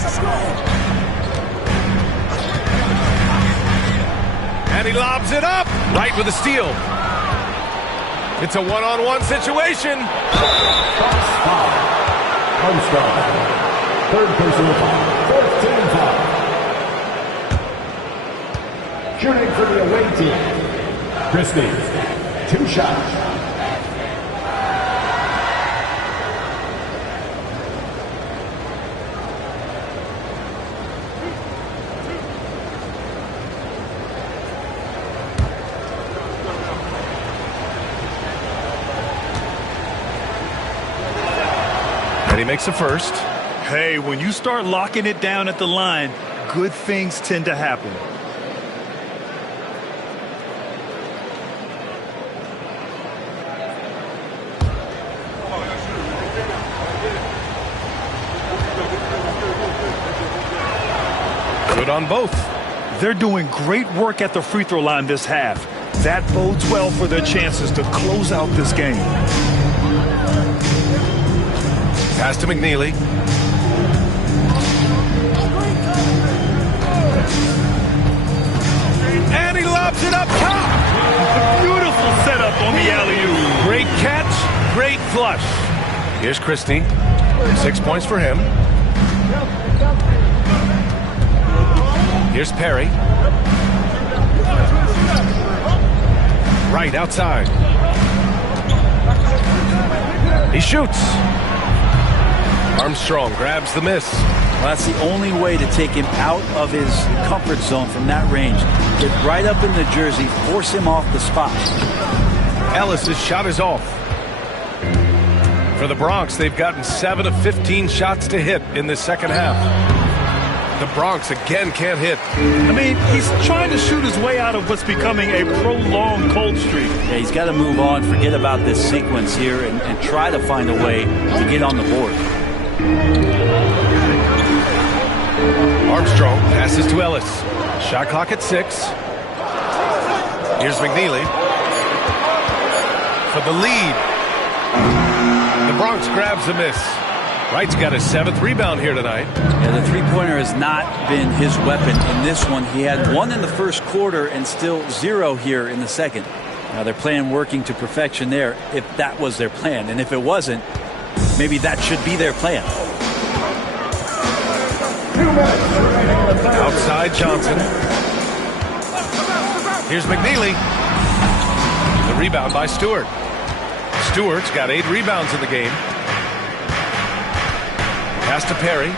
And he lobs it up. Wright with a steal. It's a one-on-one situation. Armstrong. Third personal foul. Fourth team foul. Shooting for the away team. Christie. 2 shots. And he makes the first. Hey, when you start locking it down at the line, good things tend to happen. Good on both. They're doing great work at the free throw line this half. That bodes well for their chances to close out this game. Pass to McNeely. And he lobs it up top. Beautiful setup on the alley-oop. Great catch, great flush. Here's Christie. 6 points for him. Here's Perry. Right outside. He shoots. Armstrong grabs the miss. Well, that's the only way to take him out of his comfort zone from that range. Get right up in the jersey, force him off the spot. Ellis's shot is off. For the Bronx, they've gotten 7 of 15 shots to hit in this second half. The Bronx again can't hit. I mean, he's trying to shoot his way out of what's becoming a prolonged cold streak. Yeah, he's got to move on, forget about this sequence here, and try to find a way to get on the board. Armstrong passes to Ellis. Shot clock at 6. Here's McNeely for the lead. The Bronx grabs the miss. Wright's got his 7th rebound here tonight. Yeah, the three-pointer has not been his weapon in this one. He had 1 in the first quarter and still 0 here in the second. Now they're playing working to perfection there if that was their plan. And if it wasn't, maybe that should be their plan. Outside Johnson. Here's McNeely. The rebound by Stewart. Stewart's got 8 rebounds in the game. Pass to Perry.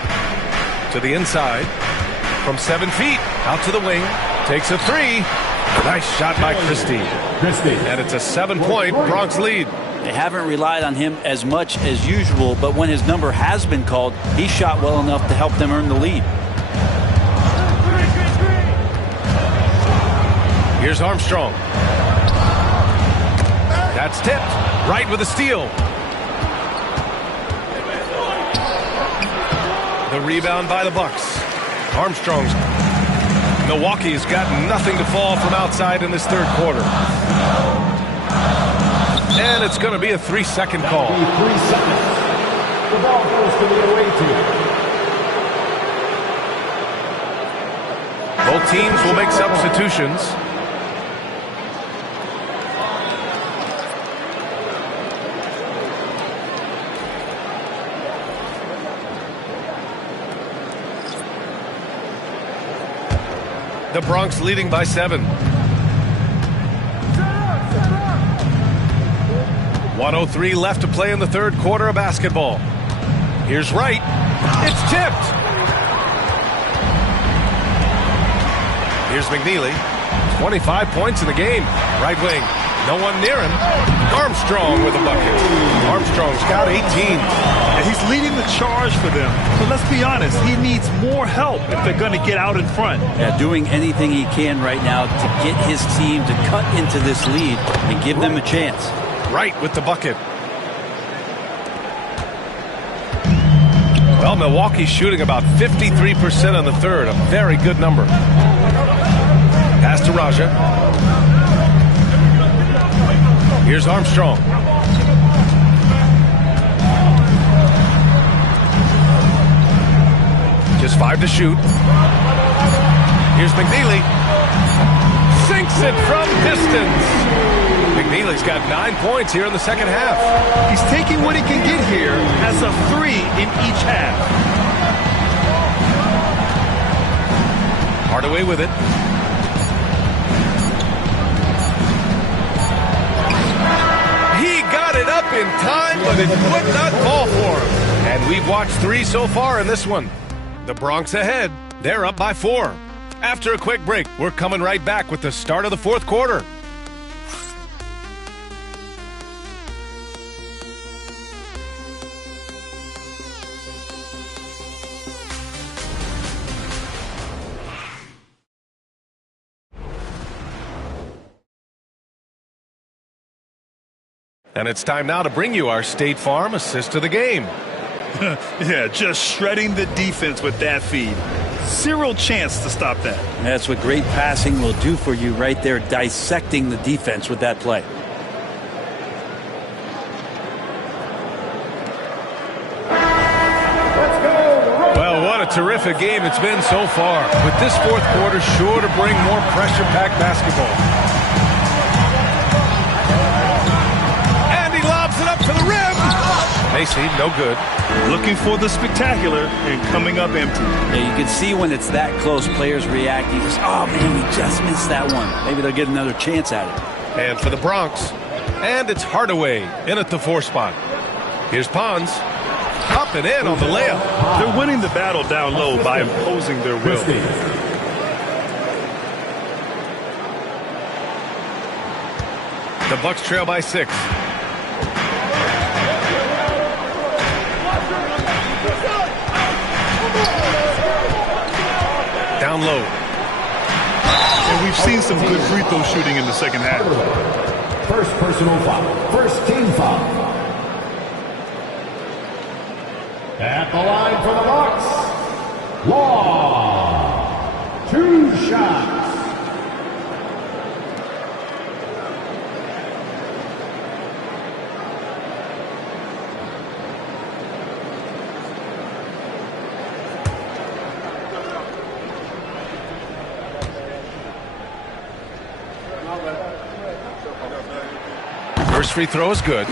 To the inside. From 7 feet. Out to the wing. Takes a 3. Nice shot by Christie. And it's a 7-point Bronx lead. They haven't relied on him as much as usual, but when his number has been called, he shot well enough to help them earn the lead. Here's Armstrong. That's tipped. Wright with a steal. The rebound by the Bucks. Armstrong's. Milwaukee's got nothing to fall from outside in this third quarter. And it's going to be a 3-second call. 3 seconds. The ball goes to the away team. Both teams will make substitutions. The Bronx leading by 7. 1:03 left to play in the third quarter of basketball. Here's Wright. It's tipped. Here's McNeely. 25 points in the game. Right wing. No one near him. Armstrong with a bucket. Armstrong's got 18. And he's leading the charge for them. But let's be honest, he needs more help if they're going to get out in front. Yeah, doing anything he can right now to get his team to cut into this lead and give them a chance. Wright with the bucket. Well, Milwaukee's shooting about 53% on the third. A very good number. Pass to Raja. Here's Armstrong. Just 5 to shoot. Here's McNeely. Sinks it from distance. McNeely's got 9 points here in the second half. He's taking what he can get here as a 3 in each half. Hardaway with it. He got it up in time, but it would not fall for him. And we've watched 3 so far in this one. The Bronx ahead. They're up by 4. After a quick break, we're coming right back with the start of the fourth quarter. And it's time now to bring you our State Farm assist of the game. Yeah, just shredding the defense with that feed. Zero chance to stop that. That's what great passing will do for you right there, dissecting the defense with that play. Well, what a terrific game it's been so far. With this fourth quarter sure to bring more pressure-packed basketball. And he lobs it up to the rim. Macy, no good. Looking for the spectacular and coming up empty. Yeah, you can see when it's that close, players react. You just, oh man, we just missed that one. Maybe they'll get another chance at it. And for the Bronx, and it's Hardaway in at the 4 spot. Here's Pons. Up and in on the layup. They're winning the battle down low by imposing their will. The Bucks trail by 6. Down low. And we've seen some good free throw shooting in the second half. First personal foul. First team foul. At the line for the Bucks, Law. 2 shots. First free throw is good.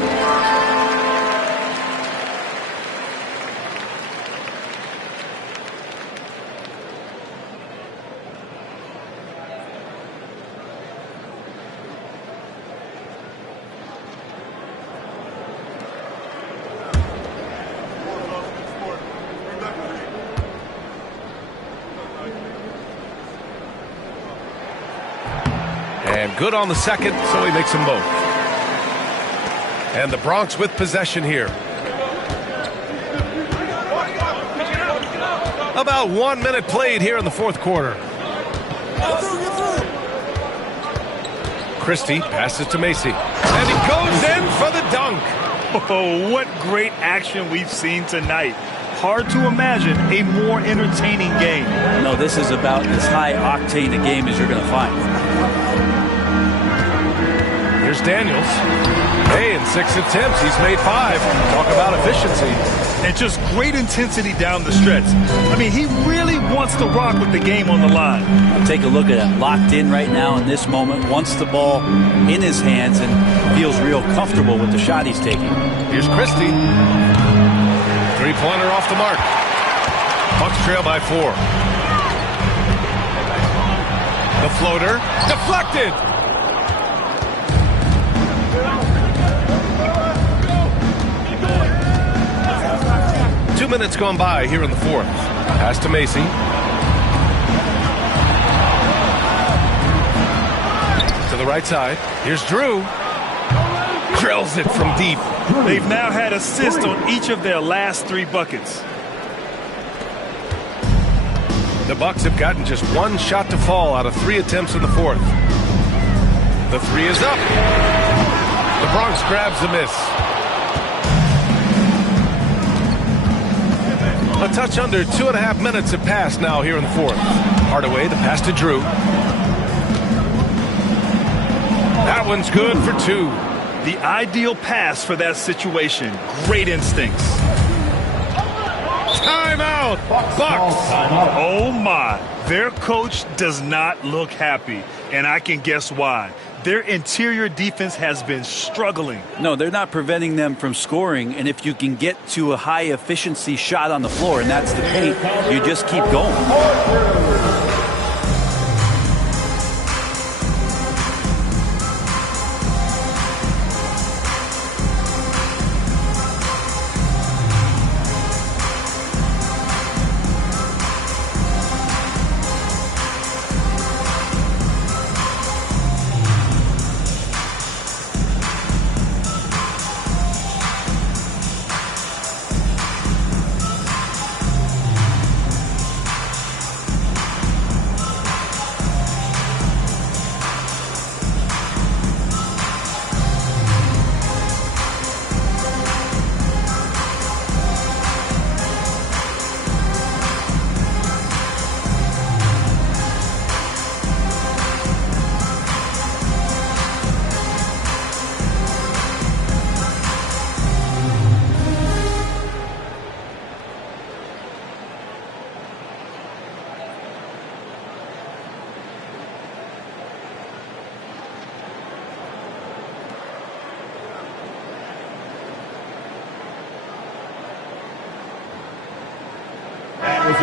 And good on the second, so he makes them both. And the Bronx with possession here. About 1 minute played here in the fourth quarter. Christie passes to Macy. And he goes in for the dunk. Oh, what great action we've seen tonight. Hard to imagine a more entertaining game. No, this is about as high-octane a game as you're going to find. Here's Daniels. Hey, in 6 attempts, he's made 5. Talk about efficiency. And just great intensity down the stretch. I mean, he really wants to rock with the game on the line. Take a look at him. Locked in right now in this moment. Wants the ball in his hands and feels real comfortable with the shot he's taking. Here's Christie. 3-pointer off the mark. Bucks trail by 4. The floater. Deflected. Two minutes gone by here in the fourth. Pass to Macy. To the right side. Here's Drew. Drills it from deep. They've now had assists on each of their last 3 buckets. The Bucks have gotten just 1 shot to fall out of 3 attempts in the fourth. The 3 is up. The Bronx grabs the miss. A touch under 2.5 minutes have passed now here in the fourth. Hardaway, the pass to Drew. That one's good for 2. The ideal pass for that situation. Great instincts. Timeout, Bucks. Oh my, their coach does not look happy, and I can guess why. Their interior defense has been struggling. No, they're not preventing them from scoring, and if you can get to a high-efficiency shot on the floor, and that's the paint, you just keep going.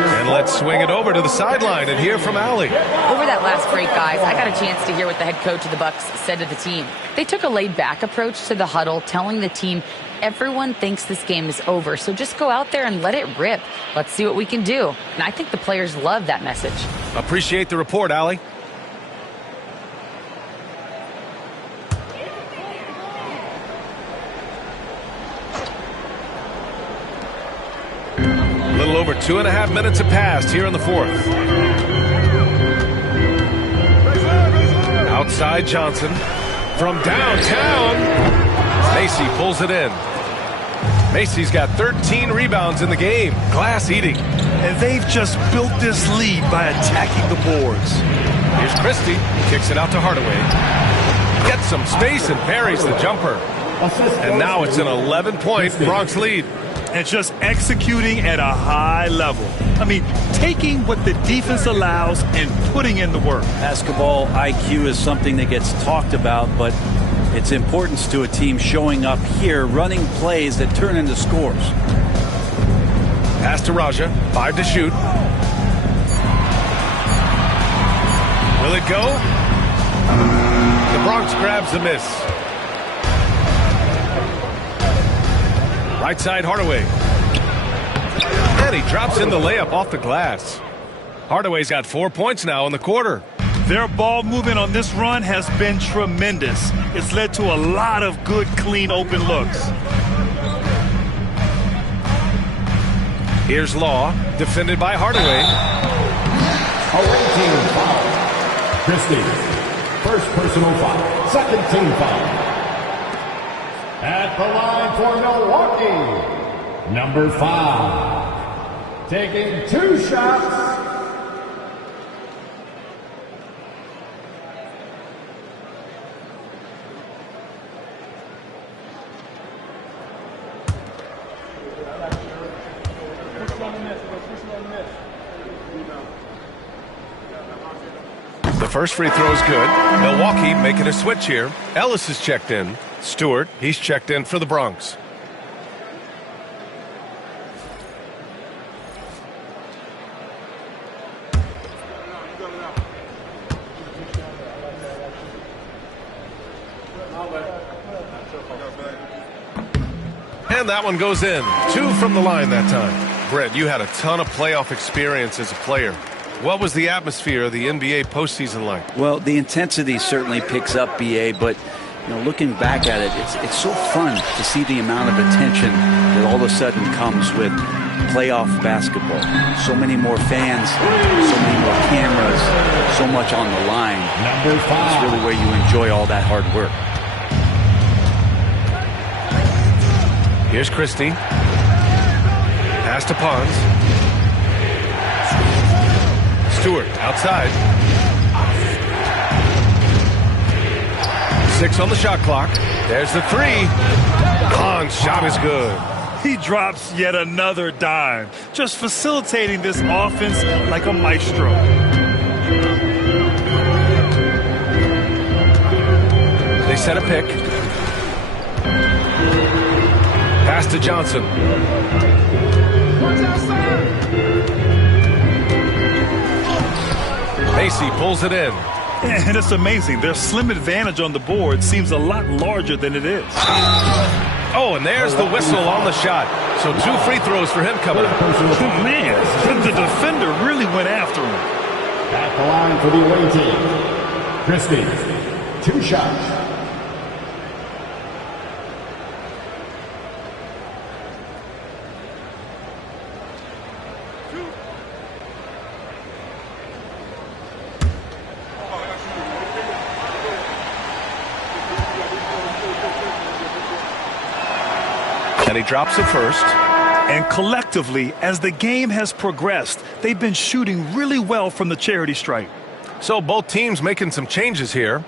And let's swing it over to the sideline and hear from Allie. Over that last break, guys, I got a chance to hear what the head coach of the Bucs said to the team. They took a laid-back approach to the huddle, telling the team everyone thinks this game is over, so just go out there and let it rip. Let's see what we can do. And I think the players love that message. Appreciate the report, Allie. A little over 2.5 minutes have passed here in the fourth. Outside Johnson. From downtown, Macy pulls it in. Macy's got 13 rebounds in the game. Glass eating. And they've just built this lead by attacking the boards. Here's Christie. Kicks it out to Hardaway. Gets some space and buries the jumper. And now it's an 11-point Bronx lead. And just executing at a high level. I mean, taking what the defense allows and putting in the work. Basketball IQ is something that gets talked about, but its importance to a team showing up here, running plays that turn into scores. Pass to Raja. 5 to shoot. Will it go? The Bronx grabs the miss. Right side, Hardaway. And he drops in the layup off the glass. Hardaway's got 4 points now in the quarter. Their ball movement on this run has been tremendous. It's led to a lot of good, clean, open looks. Here's Law, defended by Hardaway. Away team foul. Christie, first personal foul, second team foul. At the line for Milwaukee, number 5, taking 2 shots. The first free throw is good. Milwaukee making a switch here. Ellis is checked in. Stewart, he's checked in for the Bronx. And that one goes in. 2 from the line that time. Brett, you had a ton of playoff experience as a player. What was the atmosphere of the NBA postseason like? Well, the intensity certainly picks up, BA, but looking back at it, it's so fun to see the amount of attention that all of a sudden comes with playoff basketball. So many more fans, so many more cameras, so much on the line. Number 5. It's really where you enjoy all that hard work. Here's Christie. Pass to Pons. Stewart outside. 6 on the shot clock. There's the 3. Pons' shot is good. He drops yet another dime, just facilitating this offense like a maestro. They set a pick. Pass to Johnson. Macy pulls it in. And it's amazing. Their slim advantage on the board seems a lot larger than it is. Oh, and there's the whistle on the shot. So 2 free throws for him coming up. Man, the defender really went after him. At the line for the away team, Christie, 2 shots. And he drops it first. And collectively, as the game has progressed, they've been shooting really well from the charity stripe. So both teams making some changes here.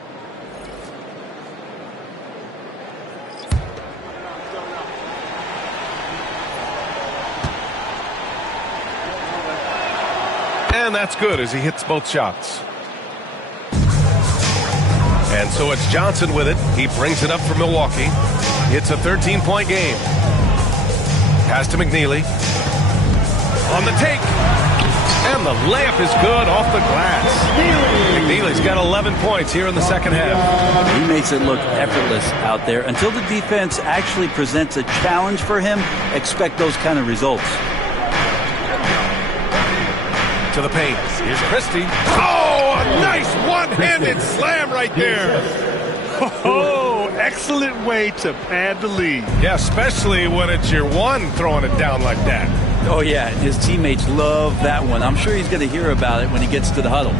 And that's good as he hits both shots. And so it's Johnson with it. He brings it up for Milwaukee. It's a 13-point game. Pass to McNeely. On the take. And the layup is good off the glass. McNeely's got 11 points here in the second half. He makes it look effortless out there. Until the defense actually presents a challenge for him, expect those kind of results. To the paint. Here's Christie. Oh, a nice one-handed slam right there. Oh, excellent way to pad the lead. Yeah, especially when it's your one throwing it down like that. Oh, yeah, his teammates love that one. I'm sure he's going to hear about it when he gets to the huddle.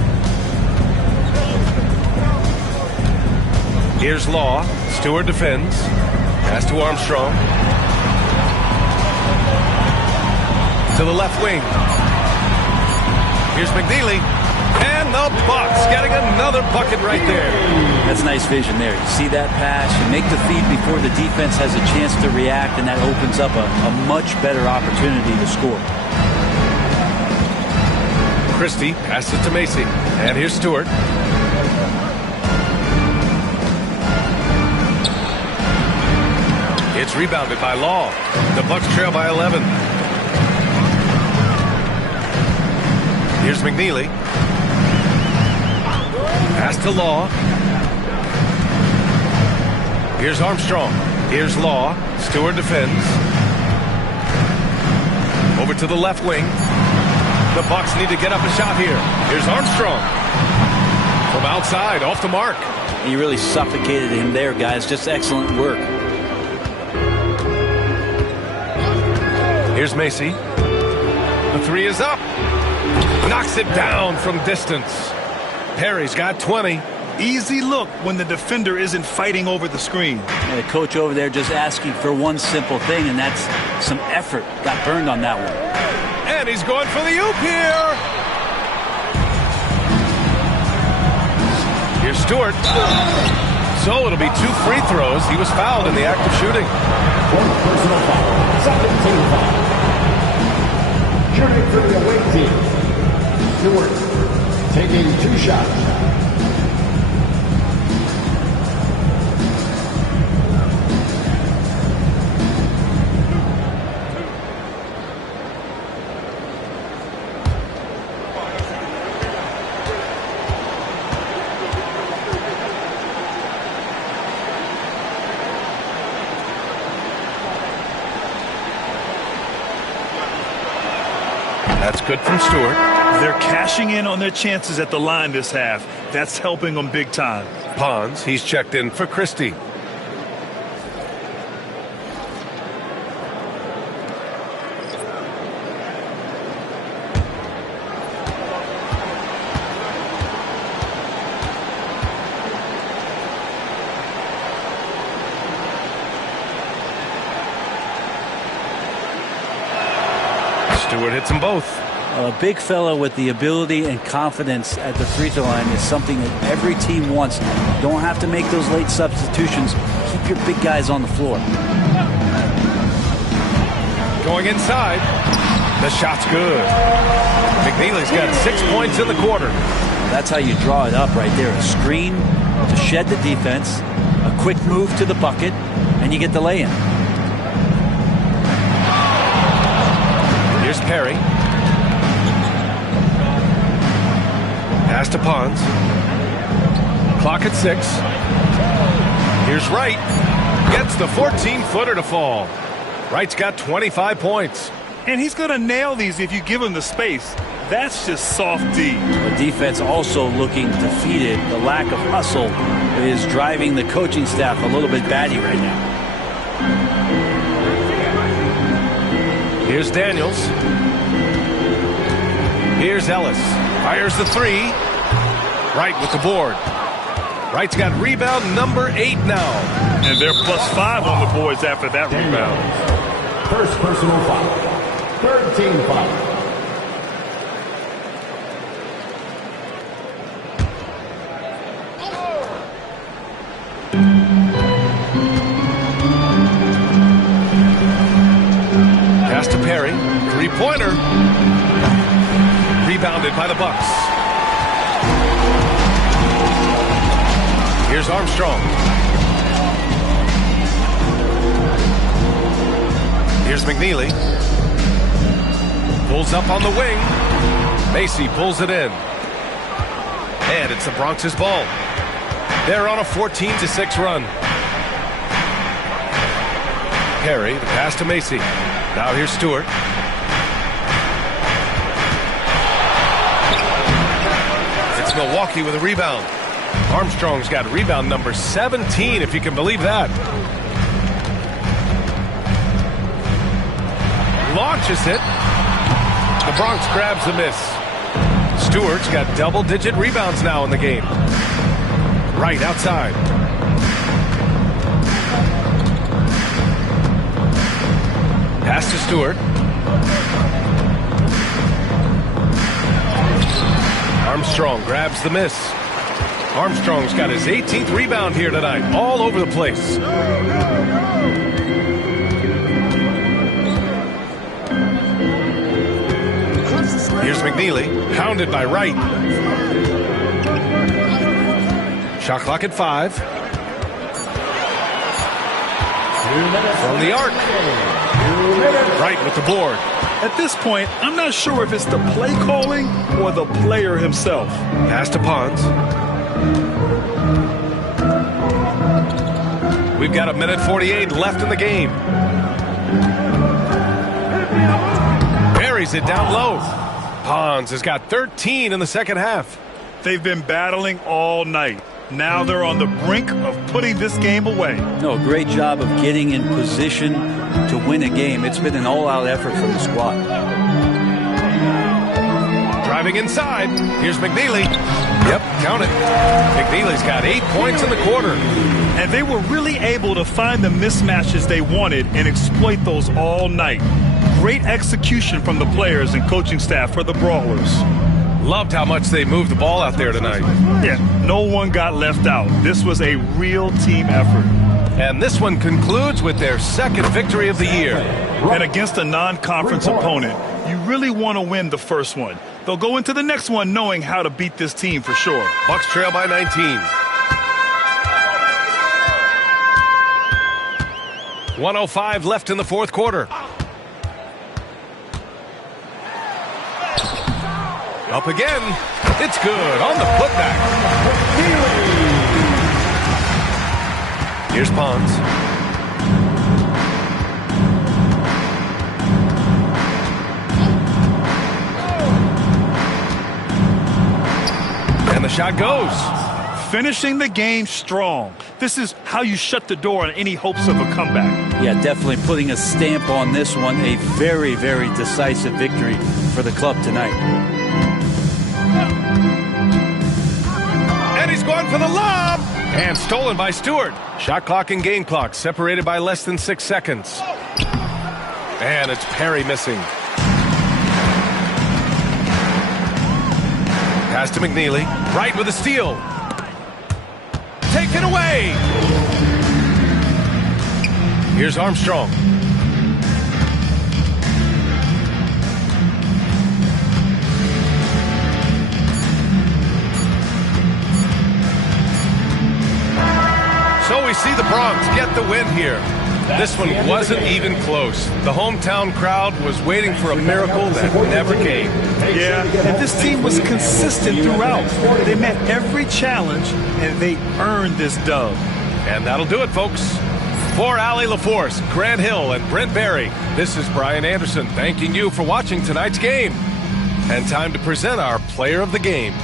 Here's Law. Stewart defends. Pass to Armstrong. To the left wing. Here's McNeely. And the Bucks getting another bucket right there. That's nice vision there. You see that pass, you make the feed before the defense has a chance to react, and that opens up a much better opportunity to score. Christie passes to Macy. And here's Stewart. It's rebounded by Law. The Bucks trail by 11. Here's McNeely. Pass to Law. Here's Armstrong. Here's Law. Stewart defends. Over to the left wing. The Bucks need to get up a shot here. Here's Armstrong. From outside, off the mark. You really suffocated him there, guys. Just excellent work. Here's Macy. The three is up. Knocks it down from distance. Perry's got 20. Easy look when the defender isn't fighting over the screen. And the coach over there just asking for one simple thing, and that's some effort. Got burned on that one. And he's going for the oop here. Here's Stewart. So it'll be 2 free throws. He was fouled in the act of shooting. Fourth personal foul. Second team foul. Shooting for the away team. Stewart taking 2 shots. That's good from Stewart. They're cashing in on their chances at the line this half. That's helping them big time. Pons, he's checked in for Christie. Stewart hits them both. A big fella with the ability and confidence at the free throw line is something that every team wants. Don't have to make those late substitutions. Keep your big guys on the floor. Going inside. The shot's good. McNeely's got 6 points in the quarter. That's how you draw it up right there. A screen to shed the defense, a quick move to the bucket, and you get the lay-in. Here's Perry. Pass to Pons. Clock at 6. Here's Wright. Gets the 14-footer to fall. Wright's got 25 points. And he's going to nail these if you give him the space. That's just soft D. The defense also looking defeated. The lack of hustle is driving the coaching staff a little bit batty right now. Here's Daniels. Here's Ellis. Fires the 3. Wright with the board. Wright's got rebound number 8 now. And they're +5 on the boards after that rebound. First personal foul. Third team foul. Pass to Perry. 3-pointer. Rebounded by the Bucks. Here's Armstrong. Here's McNeely. Pulls up on the wing. Macy pulls it in. And it's the Bronx's ball. They're on a 14-6 run. Perry, the pass to Macy. Now here's Stewart. It's Milwaukee with a rebound. Armstrong's got rebound number 17, if you can believe that. Launches it. The Bronx grabs the miss. Stewart's got double-digit rebounds now in the game. Right outside. Pass to Stewart. Armstrong grabs the miss. Armstrong's got his 18th rebound here tonight, all over the place. Here's McNeely, hounded by Wright. Shot clock at 5. From the arc. Wright with the board. At this point, I'm not sure if it's the play calling or the player himself. Pass to Pons. We've got 1:48 left in the game. Buries it down low. Pons has got 13 in the second half. They've been battling all night. Now they're on the brink of putting this game away. No, great job of getting in position to win a game. It's been an all-out effort from the squad. Driving inside. Here's McNeely. Yep, count it. McNeely's got 8 points in the quarter. And they were really able to find the mismatches they wanted and exploit those all night. Great execution from the players and coaching staff for the Brawlers. Loved how much they moved the ball out there tonight. Yeah, no one got left out. This was a real team effort. And this one concludes with their second victory of the year. And against a non-conference opponent, you really want to win the first one. They'll go into the next one knowing how to beat this team for sure. Bucks trail by 19. 1:05 left in the fourth quarter. Up again. It's good on the putback. Here's Pons. And the shot goes. Finishing the game strong. This is how you shut the door on any hopes of a comeback. Yeah, definitely putting a stamp on this one. A very, very decisive victory for the club tonight. And he's going for the lob. And stolen by Stewart. Shot clock and game clock separated by less than 6 seconds. And it's Perry missing. Pass to McNeely. Right with a steal. Taken away. Here's Armstrong. So we see the Bronx get the win here. This one wasn't even close. The hometown crowd was waiting for a miracle that never came. Yeah, and this team was consistent throughout. They met every challenge, and they earned this dub. And that'll do it, folks. For Allie LaForce, Grant Hill, and Brent Barry, this is Brian Anderson thanking you for watching tonight's game. And time to present our player of the game.